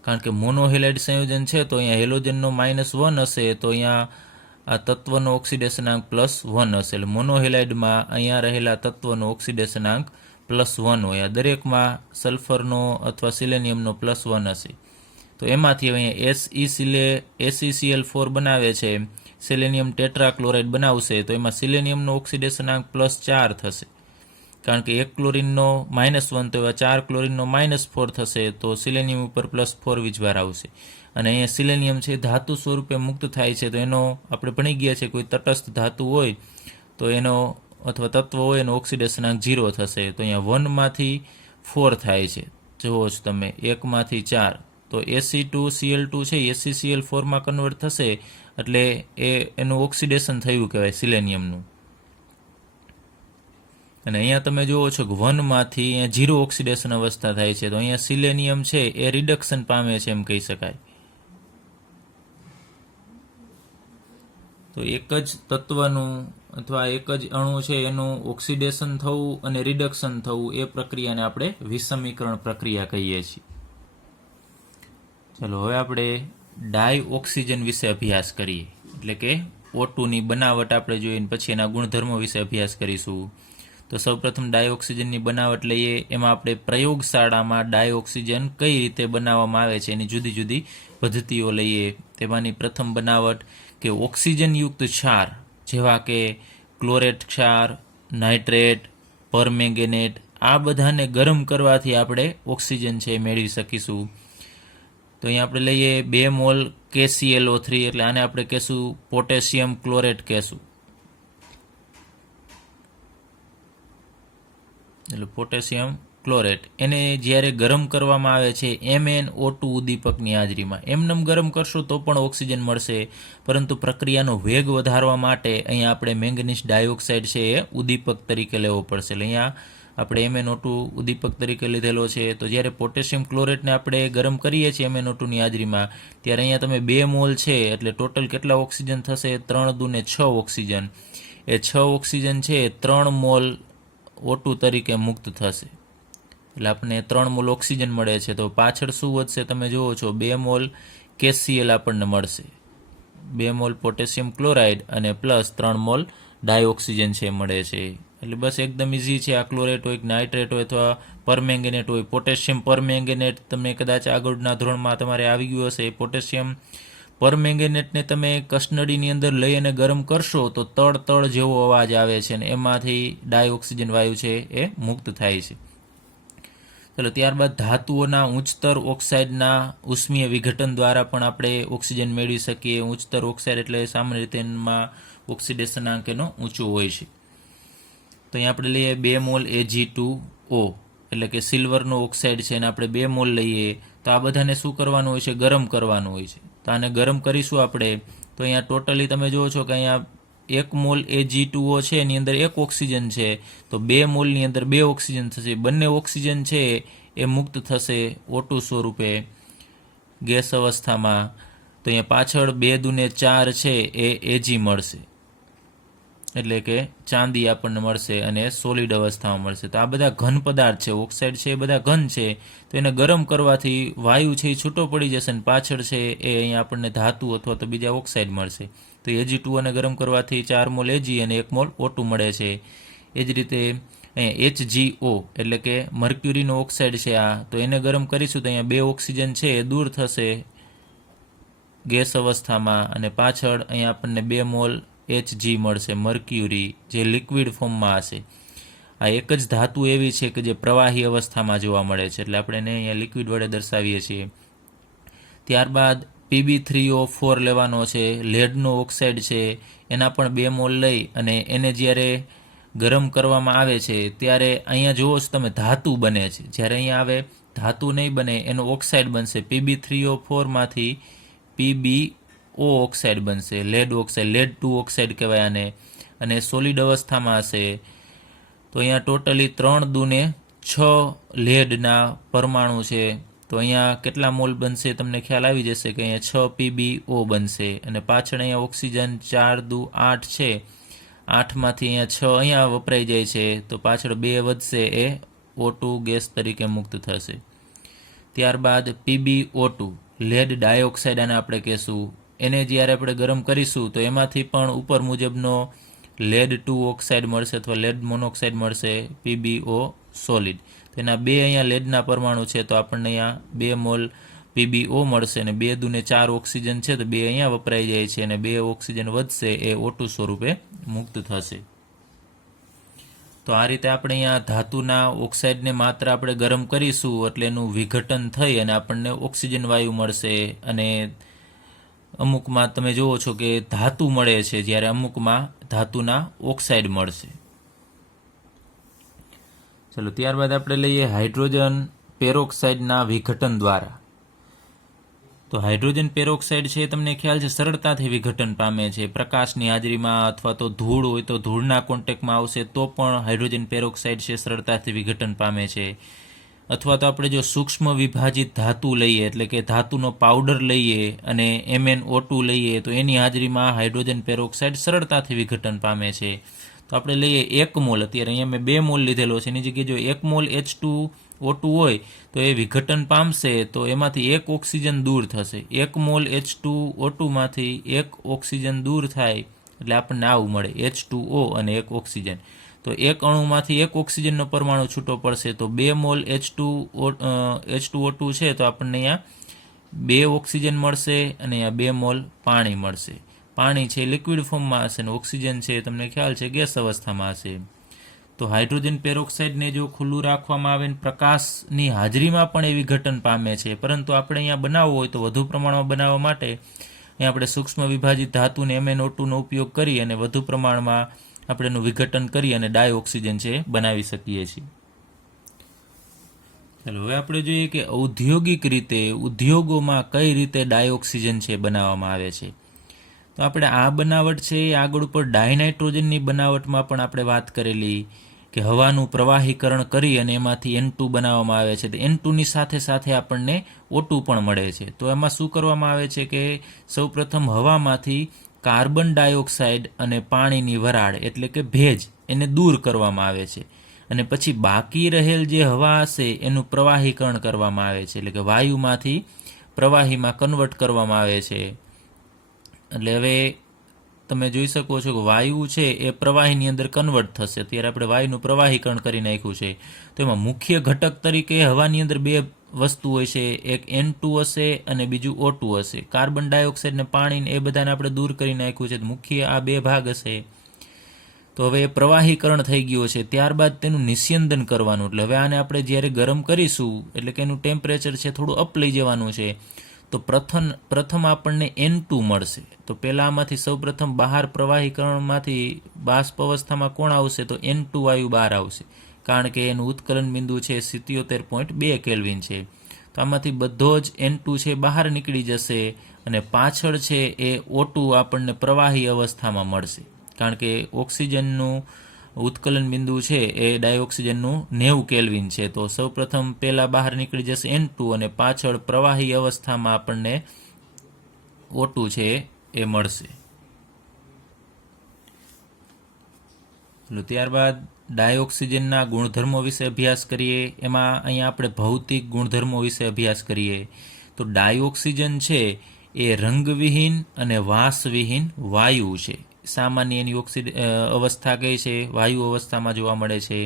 કારણ કે મોનોહેલાઇડ સંયોજન છે તો અહીંયા હેલોજનનો -1 હશે, તો અહીંયા આ તત્વનો ઓક્સિડેશન આંક +1 હશે. એટલે મોનોહેલાઇડમાં અહીંયા રહેલા તત્વનો ઓક્સિડેશન આંક +1 હોય. દરેકમાં સલ્ફરનો અથવા સિલેનિયમનો +1 હશે. તો એમાંથી અહીંયા SeCl4 બનાવે છે, સિલેનિયમ ટેટ્રાક્લોરાઇડ બનાવશે, તો એમાં સિલેનિયમનો ઓક્સિડેશન આંક +4 થશે, કારણ કે એક ક્લોરીનનો -1 તો એવા 4 ક્લોરીનનો -4 થશે, તો સિલેનિયમ ઉપર +4 વીજભાર આવશે. અને અહીંયા સિલેનિયમ છે ધાતુ સ્વરૂપે મુક્ત થાય છે, તો એનો આપણે ભણી ગયા છે કોઈ તટસ્થ ધાતુ હોય તો એનો અથવા તત્વ હોય એનો ઓક્સિડેશન આંક 0 થશે. તો અહીંયા 1 માંથી 4 થાય છે, જુઓ છો તમે, 1 માંથી 4, તો Se2Cl2 છે SeCl4માં કન્વર્ટ થશે, એટલે એનું ઓક્સિડેશન થયું કહેવાય સિલેનિયમનું. અને અહીંયા તમે જુઓ છો કે 1 માંથી અહીંયા 0 ઓક્સિડેશન અવસ્થા થાય છે, તો અહીંયા સિલેનિયમ છે એ રિડક્શન પામે છે એમ કહી શકાય. તો એક જ તત્વનું અથવા એક જ અણુ છે એનું ઓક્સિડેશન થવું અને રિડક્શન થવું એ પ્રક્રિયાને આપણે વિષમીકરણ પ્રક્રિયા કહીએ છીએ. ચલો હવે આપણે ડાયઓક્સિજન વિશે અભ્યાસ કરીએ, એટલે કે O2ની બનાવટ આપણે જોઈએ પછી એના ગુણધર્મો વિશે અભ્યાસ કરીશું. તો સૌપ્રથમ ડાયઓક્સિજનની બનાવટ લઈએ. એમાં આપણે પ્રયોગશાળામાં ડાયઓક્સિજન કઈ રીતે બનાવવામાં આવે છે એની જુદી જુદી પદ્ધતિઓ લઈએ. તેમાંની પ્રથમ બનાવટ કે ઓક્સિજનયુક્ત ક્ષાર જેવા કે ક્લોરેટ ક્ષાર, નાઇટ્રેટ, પરમેંગેનેટ, આ બધાને ગરમ કરવાથી આપણે ઓક્સિજન છે મેળવી શકીશું. તો અહીંયા આપણે લઈએ 2 મોલ KClO3, એટલે આને આપણે કહેશું પોટેશિયમ ક્લોરેટ કહેશું. એટલે પોટેશિયમ ક્લોરેટ એને જ્યારે ગરમ કરવામાં આવે છે MnO2 ઉદ્દીપકની હાજરીમાં, એમનેમ ગરમ કરશો તો પણ ઓક્સિજન મળશે, પરંતુ પ્રક્રિયાનો વેગ વધારવા માટે અહીંયા આપણે મેંગનીઝ ડાયોક્સાઇડ છે એ ઉદ્દીપક તરીકે લેવો પડશે. એટલે અહીંયા આપણે MnO2 ઉદ્દીપક તરીકે લીધેલો છે. તો જ્યારે પોટેશિયમ ક્લોરેટને આપણે ગરમ કરીએ છીએ MnO2ની હાજરીમાં, ત્યારે અહીંયા તમે 2 મોલ છે એટલે ટોટલ કેટલા ઓક્સિજન થશે? 3 દૂને 6 ઓક્સિજન. એ 6 ઓક્સિજન છે 3 મોલ O2 તરીકે મુક્ત થશે, એટલે આપણને 3 મોલ ઓક્સિજન મળે છે. તો પાછળ શું વધશે તમે જુઓ છો, 2 મોલ KCl આપણને મળશે, 2 મોલ પોટેશિયમ ક્લોરાઇડ અને પ્લસ 3 મોલ ડાયઓક્સિજન છે મળે છે. એટલે બસ એકદમ ઇઝી છે. આ ક્લોરેટ હોય, નાઇટ્રેટ હોય અથવા પરમેંગેનેટ હોય. પોટેશિયમ પરમેંગેનેટ તમને કદાચ આગળના ધોરણમાં તમારે આવી ગયું હશે. પોટેશિયમ પરમેંગેનેટને તમે કસનળીની અંદર લઈ અને ગરમ કરશો તો તળ જેવો અવાજ આવે છે અને એમાંથી ડાયઓક્સિજન વાયુ છે એ મુક્ત થાય છે. ચલો, ત્યારબાદ ધાતુઓના ઉચ્ચતર ઓક્સાઇડના ઉષ્મીય વિઘટન દ્વારા પણ આપણે ઓક્સિજન મેળવી શકીએ. ઉચ્ચતર ઓક્સાઇડ એટલે સામાન્ય રીતે એમાં ઓક્સિડેશનાંક એનો ઊંચો હોય છે. તો અહીંયા આપણે લઈએ 2 મોલ Ag2O, એટલે કે સિલ્વરનો ઓક્સાઇડ છે અને આપણે 2 મોલ લઈએ તો આ બધાને શું કરવાનું હોય છે? ગરમ કરવાનું હોય છે. તો આને ગરમ કરીશું આપણે, તો અહીંયા ટોટલી તમે જુઓ છો કે અહીંયા 1 મોલ Ag2O છે એની અંદર 1 ઓક્સિજન છે, તો 2 મોલની અંદર 2 ઓક્સિજન થશે. બંને ઓક્સિજન છે એ મુક્ત થશે O2 સ્વરૂપે ગેસ અવસ્થામાં. તો અહીંયા પાછળ 2 દૂને 4 છે એ Ag મળશે, એટલે કે ચાંદી આપણને મળશે અને સોલિડ અવસ્થામાં મળશે. તો આ બધા ઘન પદાર્થ છે, ઓક્સાઇડ છે એ બધા ઘન છે. તો એને ગરમ કરવાથી વાયુ છે એ છૂટો પડી જશે અને પાછળ છે એ અહીંયા આપણને ધાતુ અથવા તો બીજા ઓક્સાઇડ મળશે. તો Ag2 ગરમ કરવાથી 4 મોલ Ag અને 1 મોલ O2 મળે છે. એ જ રીતે અહીંયા HgO એટલે કે મર્ક્યુરીનો ઓક્સાઇડ છે આ, તો એને ગરમ કરીશું તો અહીંયા 2 ઓક્સિજન છે એ દૂર થશે ગેસ અવસ્થામાં અને પાછળ અહીંયા આપણને 2 મોલ Hg મળશે, મર્ક્યુરી, જે લિક્વિડ ફોર્મમાં હશે. આ એક જ ધાતુ એવી છે કે જે પ્રવાહી અવસ્થામાં જોવા મળે છે, એટલે આપણે એને અહીંયા લિક્વિડ વડે દર્શાવીએ છીએ. ત્યારબાદ Pb3O4 લેવાનો છે, લેડનો ઓક્સાઇડ છે, એના પણ 2 મોલ લઈ અને એને જ્યારે ગરમ કરવામાં આવે છે ત્યારે અહીંયા જુઓ છો તમે ધાતુ બને છે. જ્યારે અહીંયા આવે ધાતુ નહીં બને, એનો ઓક્સાઇડ બનશે. Pb3O4 માંથી PbO ઓક્સાઇડ બનશે, લેડ ઓક્સાઇડ, લેડ 2 ઓક્સાઇડ કહેવાય આને, અને સોલિડ અવસ્થામાં હશે. તો અહીંયા ટોટલી 3 દૂને 6 લેડના પરમાણુ છે. તો અહીંયા કેટલા મોલ બનશે તમને ખ્યાલ આવી જશે કે અહીંયા 6 PbO બનશે અને પાછળ અહીંયા ઓક્સિજન 4 દુ 8 છે, 8માંથી અહીંયા 6 અહીંયા વપરાઈ જાય છે, તો પાછળ 2 વધશે એ O2 ગેસ તરીકે મુક્ત થશે. ત્યારબાદ PbO2 લેડ ડાયોક્સાઇડ આને આપણે કહેશું. એને જ્યારે આપણે ગરમ કરીશું તો એમાંથી પણ ઉપર મુજબનો લેડ 2 ઓક્સાઇડ મળશે અથવા લેડ મોનોક્સાઇડ મળશે, PbO સોલિડ. તો એના 2 અહીંયા લેડના પરમાણુ છે, તો આપણને અહીંયા 2 મોલ PbO મળશે અને 2 દૂને 4 ઓક્સિજન છે, તો 2 અહીંયા વપરાઈ જાય છે અને 2 ઓક્સિજન વધશે એ O2 સ્વરૂપે મુક્ત થશે. તો આ રીતે આપણે અહીંયા ધાતુના ઓક્સાઇડને માત્ર આપણે ગરમ કરીશું એટલે એનું વિઘટન થઈ અને આપણને ઓક્સિજન વાયુ મળશે અને અમુકમાં તમે જુઓ છો કે ધાતુ મળે છે, જ્યારે અમુકમાં ધાતુના ઓક્સાઇડ મળશે. ચલો, ત્યારબાદ આપણે લઈએ હાઇડ્રોજન પેરોક્સાઇડના વિઘટન દ્વારા. તો હાઇડ્રોજન પેરોક્સાઇડ છે તમને ખ્યાલ છે સરળતાથી વિઘટન પામે છે. પ્રકાશની હાજરીમાં અથવા તો ધૂળ હોય તો ધૂળના કોન્ટેક્ટમાં આવશે તો પણ હાઇડ્રોજન પેરોક્સાઇડ છે સરળતાથી વિઘટન પામે છે. અથવા તો આપણે જો સૂક્ષ્મ વિભાજિત ધાતુ લઈએ એટલે કે ધાતુનો પાવડર લઈએ અને MnO2 લઈએ તો એની હાજરીમાં હાઇડ્રોજન પેરોક્સાઇડ સરળતાથી વિઘટન પામે છે. તો આપણે લઈએ 1 મોલ, અત્યારે અહીંયા મેં 2 મોલ લીધેલો છે, એની જગ્યાએ જો 1 મોલ H2O2 હોય તો એ વિઘટન પામશે તો એમાંથી 1 ઓક્સિજન દૂર થશે. 1 મોલ H2O2 માંથી 1 ઓક્સિજન દૂર થાય એટલે આપણને આવું મળે, H2O અને 1 ઓક્સિજન. તો 1 અણુમાંથી 1 ઓક્સિજનનો પરમાણુ છૂટો પડશે, તો 2 મોલ H2O2 છે તો આપણને અહીંયા 2 ઓક્સિજન મળશે અને અહીંયા 2 મોલ પાણી મળશે. પાણી છે લિક્વિડ ફોર્મમાં હશે અને ઓક્સિજન છે તમને ખ્યાલ છે ગેસ અવસ્થામાં હશે. તો હાઇડ્રોજન પેરોક્સાઇડને જો ખુલ્લું રાખવામાં આવે ને પ્રકાશની હાજરીમાં પણ એ વિઘટન પામે છે, પરંતુ આપણે અહીંયા બનાવવું હોય તો વધુ પ્રમાણમાં બનાવવા માટે અહીંયા આપણે સૂક્ષ્મ વિભાજિત ધાતુને MnO2નો ઉપયોગ કરી અને વધુ પ્રમાણમાં આપણે એનું વિઘટન કરી અને ડાયઓક્સિજન છે બનાવી શકીએ છીએ. ચાલો હવે આપણે જોઈએ કે ઔદ્યોગિક રીતે ઉદ્યોગોમાં કઈ રીતે ડાયોક્સિજન છે બનાવવામાં આવે છે. તો આપણે આ બનાવટ છે એ આગળ ઉપર ડાયનાઇટ્રોજનની બનાવટમાં પણ આપણે વાત કરેલી કે હવાનું પ્રવાહીકરણ કરી અને એમાંથી N2 બનાવવામાં આવે છે. તો N2ની સાથે સાથે આપણને O2 પણ મળે છે. તો એમાં શું કરવામાં આવે છે કે સૌપ્રથમ હવામાંથી કાર્બન ડાયોક્સાઇડ અને પાણીની વરાળ એટલે કે ભેજ એને દૂર કરવામાં આવે છે અને પછી બાકી રહેલ જે હવા હશે એનું પ્રવાહીકરણ કરવામાં આવે છે, એટલે કે વાયુમાંથી પ્રવાહીમાં કન્વર્ટ કરવામાં આવે છે. એટલે હવે તમે જોઈ શકો છો કે વાયુ છે એ પ્રવાહીની અંદર કન્વર્ટ થશે. અત્યારે આપણે વાયુનું પ્રવાહીકરણ કરી નાખ્યું છે. તો એમાં મુખ્ય ઘટક તરીકે હવાની અંદર બે વસ્તુ હોય છે, એક N2 હશે અને બીજું O2 હશે. કાર્બન ડાયોક્સાઇડ ને પાણી એ બધાને આપણે દૂર કરી નાખ્યું છે. મુખ્ય આ બે ભાગ હશે. તો હવે પ્રવાહીકરણ થઈ ગયું છે, ત્યારબાદ તેનું નિસ્યંદન કરવાનું. એટલે હવે આને આપણે જ્યારે ગરમ કરીશું એટલે કે એનું ટેમ્પરેચર છે થોડું અપ લઈ જવાનું છે. તો પ્રથમ આપણને N2 મળશે. તો પહેલાં આમાંથી સૌપ્રથમ બહાર પ્રવાહીકરણમાંથી બાષ્પ અવસ્થામાં કોણ આવશે? તો N2 વાયુ બહાર આવશે, કારણ કે એનું ઉત્કલન બિંદુ છે 77.2 કેલ્વિન છે. તો આમાંથી બધો જ N2 છે બહાર નીકળી જશે અને પાછળ છે એ O2 આપણને પ્રવાહી અવસ્થામાં મળશે, કારણ કે ઓક્સિજનનું ઉત્કલન બિંદુ છે એ ડાયોક્સિજનનું 90 કેલ્વિન છે. તો સૌપ્રથમ પહેલાં બહાર નીકળી જશે N2 અને પાછળ પ્રવાહી અવસ્થામાં આપણને O2 છે એ મળશે. ત્યારબાદ ડાયોક્સિજનના ગુણધર્મો વિશે અભ્યાસ કરીએ. એમાં અહીંયા આપણે ભૌતિક ગુણધર્મો વિશે અભ્યાસ કરીએ. તો ડાયોક્સિજન છે એ રંગવિહીન અને વાસવિહીન વાયુ છે. સામાન્ય એની અવસ્થા કઈ છે? વાયુ અવસ્થામાં જોવા મળે છે.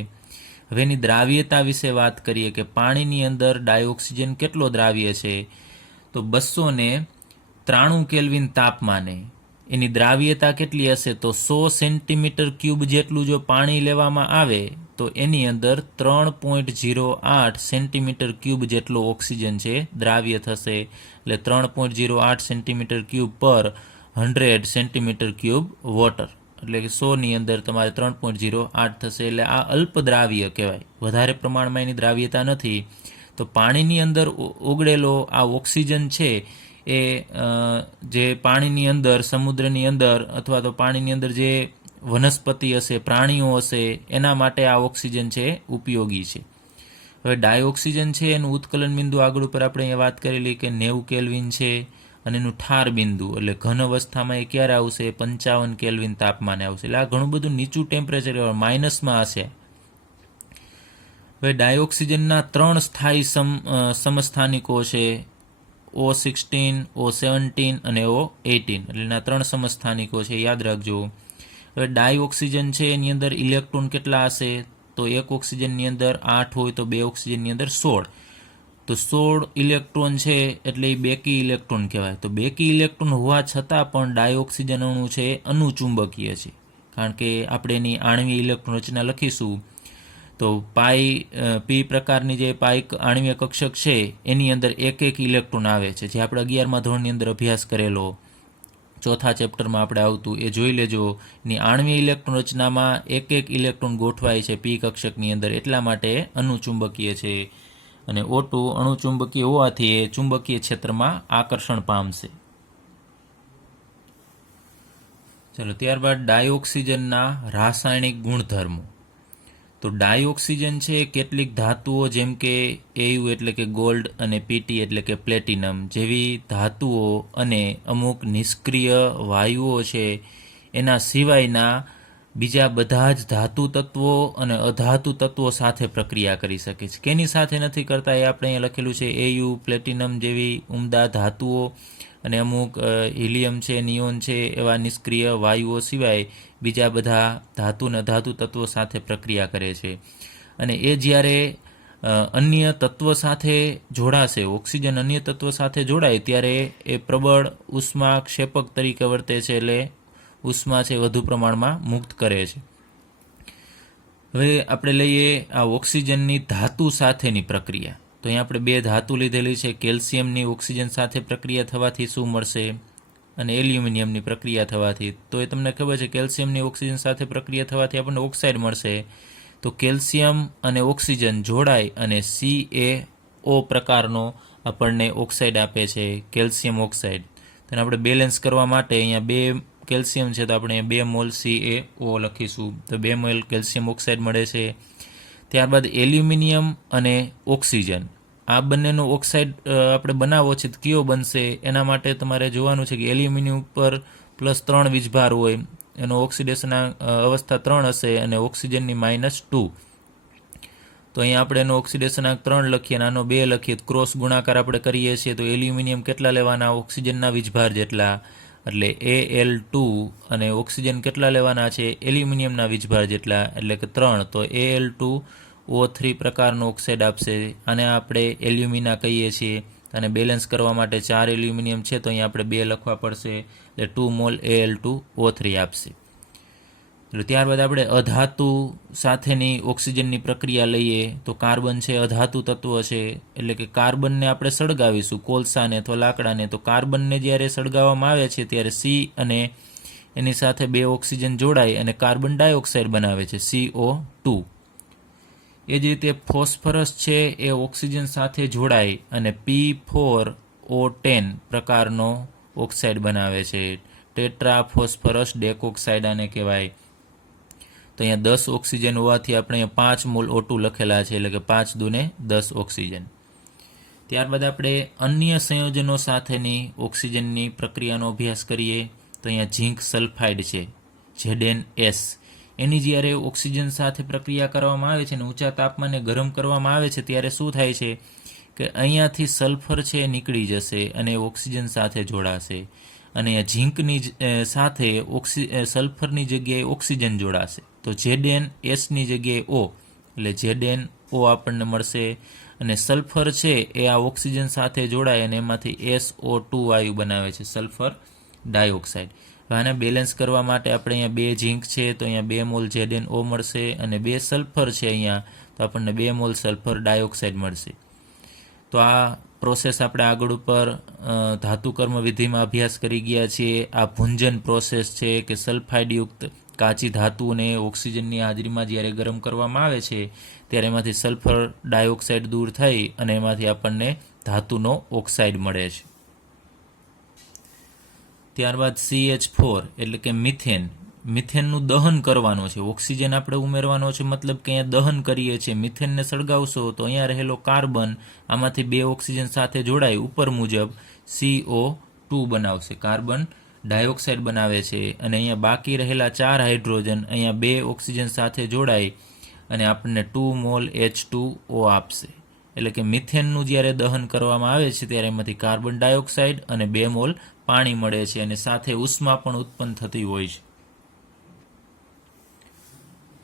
હવે એની દ્રાવ્યતા વિશે વાત કરીએ કે પાણીની અંદર ડાયોક્સિજન કેટલો દ્રાવ્ય છે? તો 293 કેલ્વિન તાપમાને એની દ્રાવ્યતા કેટલી હશે? તો 100 સેન્ટીમીટર ક્યુબ જેટલું જો પાણી લેવામાં આવે તો એની અંદર 3.08 સેન્ટીમીટર ક્યુબ જેટલો ઓક્સિજન છે દ્રાવ્ય થશે. એટલે 3.08 સેન્ટીમીટર ક્યુબ પર 100 સેન્ટીમીટર ક્યુબ વોટર, એટલે કે 100ની અંદર તમારે 3.08 થશે. એટલે આ અલ્પ દ્રાવ્ય કહેવાય, વધારે પ્રમાણમાં એની દ્રાવ્યતા નથી. તો પાણીની અંદર ઓગળેલો આ ઓક્સિજન છે એ જે પાણીની અંદર, સમુદ્રની અંદર અથવા તો પાણીની અંદર જે વનસ્પતિ હશે, પ્રાણીઓ હશે, એના માટે આ ઓક્સિજન છે ઉપયોગી છે. હવે ડાયોક્સિજન છે એનું ઉત્કલન બિંદુ આગળ ઉપર આપણે અહીંયા વાત કરેલી કે 90 કેલ્વિન છે અને એનું ઠાર બિંદુ એટલે ઘન અવસ્થામાં એ ક્યારે આવશે? 55 કેલ્વિન તાપમાને આવશે. એટલે આ ઘણું બધું નીચું ટેમ્પરેચર માઇનસમાં હશે. હવે ડાયોક્સિજનના 3 સ્થાયી સમસ્થાનિકો છે, O16, O17 અને O18. એટલે એના 3 સમસ્થાનિકો છે, યાદ રાખજો. હવે ડાયોક્સિજન છે એની અંદર ઇલેક્ટ્રોન કેટલા હશે? તો એક ઓક્સિજનની અંદર 8 હોય તો બે ઓક્સિજનની અંદર 16. તો 16 ઇલેક્ટ્રોન છે એટલે એ બેકી ઇલેક્ટ્રોન કહેવાય. તો બેકી ઇલેક્ટ્રોન હોવા છતાં પણ ડાયોક્સિજન અણુ છે અનુચુંબકીય છે, કારણ કે આપણે એની આણ્વીય ઇલેક્ટ્રોન રચના લખીશું તો પી પ્રકારની જે આણ્વીય કક્ષક છે એની અંદર એક ઇલેક્ટ્રોન આવે છે, જે આપણે 11મા ધોરણની અંદર અભ્યાસ કરેલો, ચોથા ચેપ્ટરમાં આપણે આવતું એ જોઈ લેજો. એની આણ્વીય ઇલેક્ટ્રોન રચનામાં એક ઇલેક્ટ્રોન ગોઠવાય છે પી કક્ષકની અંદર, એટલા માટે અનુચુંબકીય છે. અને O2 અણુચુંબકીય હોવાથી એ ચુંબકીય ક્ષેત્રમાં આકર્ષણ પામશે. ચલો ત્યારબાદ ડાયોક્સિજનના રાસાયણિક ગુણધર્મો. તો ડાયોક્સિજન છે કેટલીક ધાતુઓ જેમ કે Au એટલે કે ગોલ્ડ અને Pt એટલે કે પ્લેટિનમ જેવી ધાતુઓ અને અમુક નિષ્ક્રિય વાયુઓ છે એના સિવાયના બીજા બધા જ ધાતુ તત્વો અને અધાતુ તત્વો સાથે પ્રક્રિયા કરી શકે છે. કેની સાથે નથી કરતા એ આપણે અહીંયા લખેલું છે. Au, પ્લેટિનમ જેવી ઉમદા ધાતુઓ અને અમુક હિલિયમ છે, નિયોન છે એવા નિષ્ક્રિય વાયુઓ સિવાય બીજા બધા ધાતુ અને અધાતુ તત્વો સાથે પ્રક્રિયા કરે છે. અને એ જ્યારે અન્ય તત્વ સાથે જોડાશે, ઓક્સિજન અન્ય તત્વ સાથે જોડાય ત્યારે એ પ્રબળ ઉષ્મા ક્ષેપક તરીકે વર્તે છે, એટલે ઉષ્મા છે વધુ પ્રમાણમાં મુક્ત કરે છે. હવે આપણે લઈએ આ ઓક્સિજનની ધાતુ સાથેની પ્રક્રિયા. તો અહીંયા આપણે બે ધાતુ લીધેલી છે. કેલ્શિયમની ઓક્સિજન સાથે પ્રક્રિયા થવાથી શું મળશે અને એલ્યુમિનિયમની પ્રક્રિયા થવાથી. તો એ તમને ખબર છે કેલ્શિયમની ઓક્સિજન સાથે પ્રક્રિયા થવાથી આપણને ઓક્સાઇડ મળશે. તો કેલ્શિયમ અને ઓક્સિજન જોડાય અને CaO પ્રકારનો આપણને ઓક્સાઇડ આપે છે, કેલ્શિયમ ઓક્સાઇડ. તેને આપણે બેલેન્સ કરવા માટે અહીંયા 2 કેલ્શિયમ છે તો આપણે 2 મોલ CaO લખીશું, તો 2 મોલ કેલ્શિયમ ઓક્સાઇડ મળે છે. ત્યારબાદ એલ્યુમિનિયમ અને ઓક્સિજન, આ બંનેનો ઓક્સાઇડ આપણે બનાવવો છે તો કયો બનશે, એના માટે તમારે જોવાનું છે કે એલ્યુમિનિયમ ઉપર +3 વીજભાર હોય, એનો ઓક્સિડેશન અવસ્થા 3 હશે અને ઓક્સિજનની -2. તો અહીંયા આપણે એનો ઓક્સિડેશનાંક 3 લખીએ અને આનો 2 લખીએ, ક્રોસ ગુણાકાર આપણે કરીએ છીએ તો એલ્યુમિનિયમ કેટલા લેવાના, ઓક્સિજનના વીજભાર જેટલા, એટલે Al2, અને ઓક્સિજન કેટલા લેવાના છે, એલ્યુમિનિયમના વીજભાર જેટલા, એટલે કે 3. તો Al2O3 પ્રકારનો ઓક્સાઇડ આપશે. આને આપણે એલ્યુમિના કહીએ છીએ. અને બેલેન્સ કરવા માટે 4 એલ્યુમિનિયમ છે તો અહીંયા આપણે 2 લખવા પડશે, એટલે 2 મોલ Al2O3 આપશે. એટલે ત્યારબાદ આપણે અધાતુ સાથેની ઓક્સિજનની પ્રક્રિયા લઈએ તો કાર્બન છે અધાતુ તત્વ છે, એટલે કે કાર્બનને આપણે સળગાવીશું, કોલસાને અથવા લાકડાને, તો કાર્બનને જ્યારે સળગાવવામાં આવે છે ત્યારે C અને એની સાથે 2 ઓક્સિજન જોડાય અને કાર્બન ડાયોક્સાઇડ બનાવે છે, CO2. એ જ રીતે ફોસ્ફરસ છે એ ઓક્સિજન સાથે જોડાય અને P4O10 પ્રકારનો ઓક્સાઇડ બનાવે છે, ટેટ્રા ફોસ્ફરસ ડેકોક્સાઇડ આને કહેવાય. તો અહીંયા 10 ઓક્સિજન હોવાથી આપણે અહીંયા 5 મોલ O2 લખેલા છે, એટલે કે 5 દુને 10 ઓક્સિજન. ત્યારબાદ આપણે અન્ય સંયોજનો સાથેની ઓક્સિજનની પ્રક્રિયાનો અભ્યાસ કરીએ તો અહીંયા ઝીંક સલ્ફાઇડ છે, ZnS. એની જ્યારે ઓક્સિજન સાથે પ્રક્રિયા કરવામાં આવે છે અને ઊંચા તાપમાને ગરમ કરવામાં આવે છે ત્યારે શું થાય છે કે અહીંયાથી સલ્ફર છે એ નીકળી જશે અને ઓક્સિજન સાથે જોડાશે, અને ઝીંકની સાથે સલ્ફરની જગ્યાએ ઓક્સિજન જોડાશે, તો ZnSની જગ્યાએ O, એટલે ZnO આપણને મળશે. અને સલ્ફર છે એ આ ઓક્સિજન સાથે જોડાય અને એમાંથી SO2 વાયુ બનાવે છે, સલ્ફર ડાયોક્સાઇડ. આને બેલેન્સ કરવા માટે આપણે અહીંયા 2 ઝીંક છે તો અહીંયા 2 મોલ ZnO મળશે, અને 2 સલ્ફર છે અહીંયા તો આપણને 2 મોલ સલ્ફર ડાયોક્સાઇડ મળશે. તો આ પ્રોસેસ આપણે આગળ ઉપર ધાતુકર્મ વિધિમાં અભ્યાસ કરી ગયા છીએ. આ ભુંજન પ્રોસેસ છે કે સલ્ફાઇડયુક્ત કાચી ધાતુને ઓક્સિજનની હાજરીમાં જ્યારે ગરમ કરવામાં આવે છે ત્યારે એમાંથી સલ્ફર ડાયોક્સાઇડ દૂર થઈ અને એમાંથી આપણને ધાતુનો ઓક્સાઇડ મળે છે. ત્યારબાદ CH4 એટલે કે મિથેન, મિથેનનું દહન કરવાનું છે, ઓક્સિજન આપણે ઉમેરવાનો છે, મતલબ કે અહીંયા દહન કરીએ છીએ. મિથેનને સળગાવશો તો અહીંયા રહેલો કાર્બન આમાંથી 2 ઓક્સિજન સાથે જોડાય ઉપર મુજબ CO2 બનાવશે, કાર્બન ડાયોક્સાઇડ બનાવે છે, અને અહીંયા બાકી રહેલા 4 હાઇડ્રોજન અહીંયા 2 ઓક્સિજન સાથે જોડાય અને આપણને 2 મોલ H2O આપશે. એટલે કે મિથેનનું જ્યારે દહન કરવામાં આવે છે ત્યારે એમાંથી કાર્બન ડાયોક્સાઇડ અને 2 મોલ પાણી મળે છે અને સાથે ઉષ્મા પણ ઉત્પન્ન થતી હોય છે.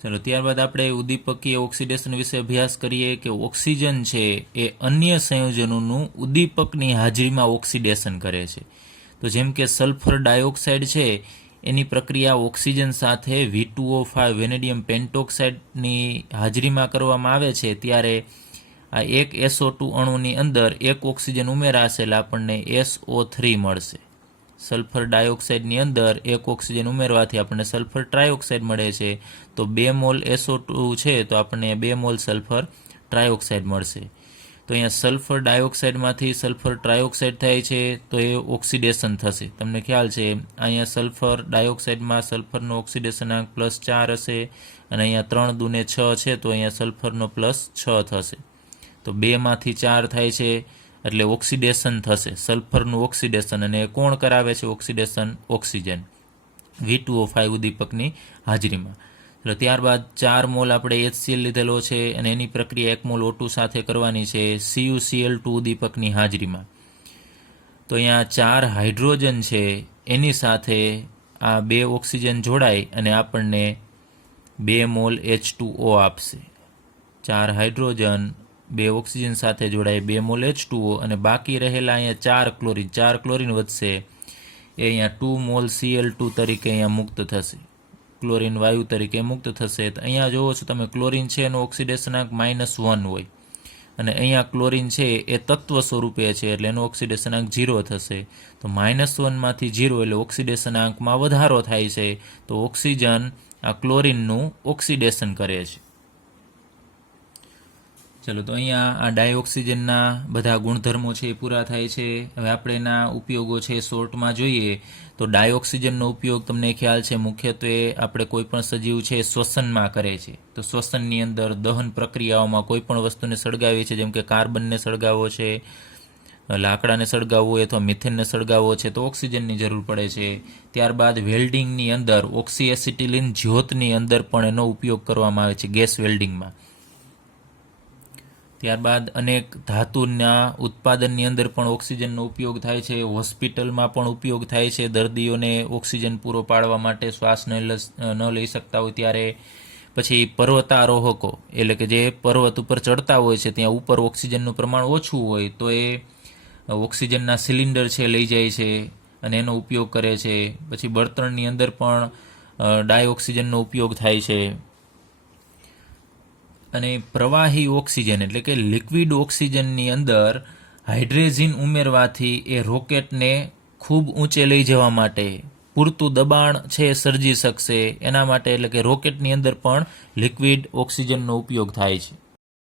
ચલો ત્યારબાદ આપણે ઉદ્દીપકીય ઓક્સિડેશન વિશે અભ્યાસ કરીએ કે ઓક્સિજન છે એ અન્ય સંયોજનોનું ઉદ્દીપકની હાજરીમાં ઓક્સિડેશન કરે છે. તો જેમ કે સલ્ફર ડાયોક્સાઇડ છે એની પ્રક્રિયા ઓક્સિજન સાથે V2O5 વેનેડિયમ પેન્ટોક્સાઇડની હાજરીમાં કરવામાં આવે છે ત્યારે આ એક SO2 અણુની અંદર 1 ઓક્સિજન ઉમેરાશે એટલે આપણને SO3 મળશે. સલ્ફર ડાયોક્સાઇડની અંદર 1 ઓક્સિજન ઉમેરવાથી આપણને સલ્ફર ટ્રાયોક્સાઇડ મળે છે, તો 2 મોલ SO2 છે તો આપણને 2 મોલ સલ્ફર ટ્રાયોક્સાઇડ મળશે. તો અહીંયા સલ્ફર ડાયોક્સાઇડમાંથી સલ્ફર ટ્રાયોક્સાઇડ થાય છે તો એ ઓક્સિડેશન થશે. તમને ખ્યાલ છે અહીંયા સલ્ફર ડાયોક્સાઇડમાં સલ્ફરનો ઓક્સિડેશનાંક +4 હશે અને અહીંયા 3 દુને 6 છે તો અહીંયા સલ્ફરનો +6 થશે. તો 2 માંથી 4 થાય છે એટલે ઓક્સિડેશન થશે, સલ્ફરનું ઓક્સિડેશન. અને કોણ કરાવે છે ઓક્સિડેશન? ઓક્સિજન, V2O5 ઉદ્દીપકની હાજરીમાં. એટલે ત્યારબાદ 4 મોલ આપણે HCl લીધેલો છે અને એની પ્રક્રિયા 1 મોલ O2 સાથે કરવાની છે CuCl2 ઉદ્દીપકની હાજરીમાં. તો અહીંયા 4 હાઇડ્રોજન છે એની સાથે આ 2 ઓક્સિજન જોડાય અને આપણને 2 મોલ H2O આપશે. 4 હાઇડ્રોજન 2 ઓક્સિજન સાથે જોડાય 2 મોલ H2O અને બાકી રહેલા અહીંયા 4 ક્લોરીન વધશે, એ અહીંયા 2 મોલ Cl2 તરીકે અહીંયા મુક્ત થશે, ક્લોરીન વાયુ તરીકે મુક્ત થશે. તો અહીંયા જોવો છો તમે ક્લોરીન છે એનો ઓક્સિડેશનાંક -1 હોય અને અહીંયા ક્લોરીન છે એ તત્વ સ્વરૂપે છે એટલે એનો ઓક્સિડેશનાંક 0 થશે. તો -1 માંથી 0 એટલે ઓક્સિડેશનાંકમાં વધારો થાય છે. તો ઓક્સિજન આ ક્લોરીનનું ઓક્સિડેશન કરે છે. ચલો તો અહીંયા આ ડાયઓક્સિજનના બધા ગુણધર્મો છે એ પૂરા થાય છે. હવે આપણે એના ઉપયોગો છે શોર્ટમાં જોઈએ તો ડાયઓક્સિજનનો ઉપયોગ તમને ખ્યાલ છે મુખ્યત્વે આપણે કોઈ પણ સજીવ છે એ શ્વસનમાં કરે છે. તો શ્વસનની અંદર દહન પ્રક્રિયાઓમાં કોઈ પણ વસ્તુને સળગાવીએ છીએ, જેમ કે કાર્બનને સળગાવવો છે, લાકડાને સળગાવવું હોય અથવા મિથેનને સળગાવવો છે તો ઓક્સિજનની જરૂર પડે છે. ત્યારબાદ વેલ્ડિંગની અંદર ઓક્સીએસિટિલિન જ્યોતની અંદર પણ એનો ઉપયોગ કરવામાં આવે છે ગેસ વેલ્ડિંગમાં. ત્યારબાદ અનેક ધાતુના ઉત્પાદનની અંદર પણ ઓક્સિજનનો ઉપયોગ થાય છે. હોસ્પિટલમાં પણ ઉપયોગ થાય છે દર્દીઓને ઓક્સિજન પૂરો પાડવા માટે, શ્વાસ ન લઈ શકતા હોય ત્યારે. પછી પર્વતારોહકો એટલે કે જે પર્વત ઉપર ચડતા હોય છે ત્યાં ઉપર ઓક્સિજનનું પ્રમાણ ઓછું હોય તો એ ઓક્સિજનના સિલિન્ડર છે લઈ જાય છે અને એનો ઉપયોગ કરે છે. પછી બળતણની અંદર પણ ડાયઓક્સિજનનો ઉપયોગ થાય છે. અને પ્રવાહી ઓક્સિજન એટલે કે લિક્વિડ ઓક્સિજનની અંદર હાઇડ્રોજન ઉમેરવાથી એ રોકેટને ખૂબ ઊંચે લઈ જવા માટે પૂરતું દબાણ છે સર્જી શકશે એના માટે, એટલે કે રોકેટની અંદર પણ લિક્વિડ ઓક્સિજનનો ઉપયોગ થાય છે.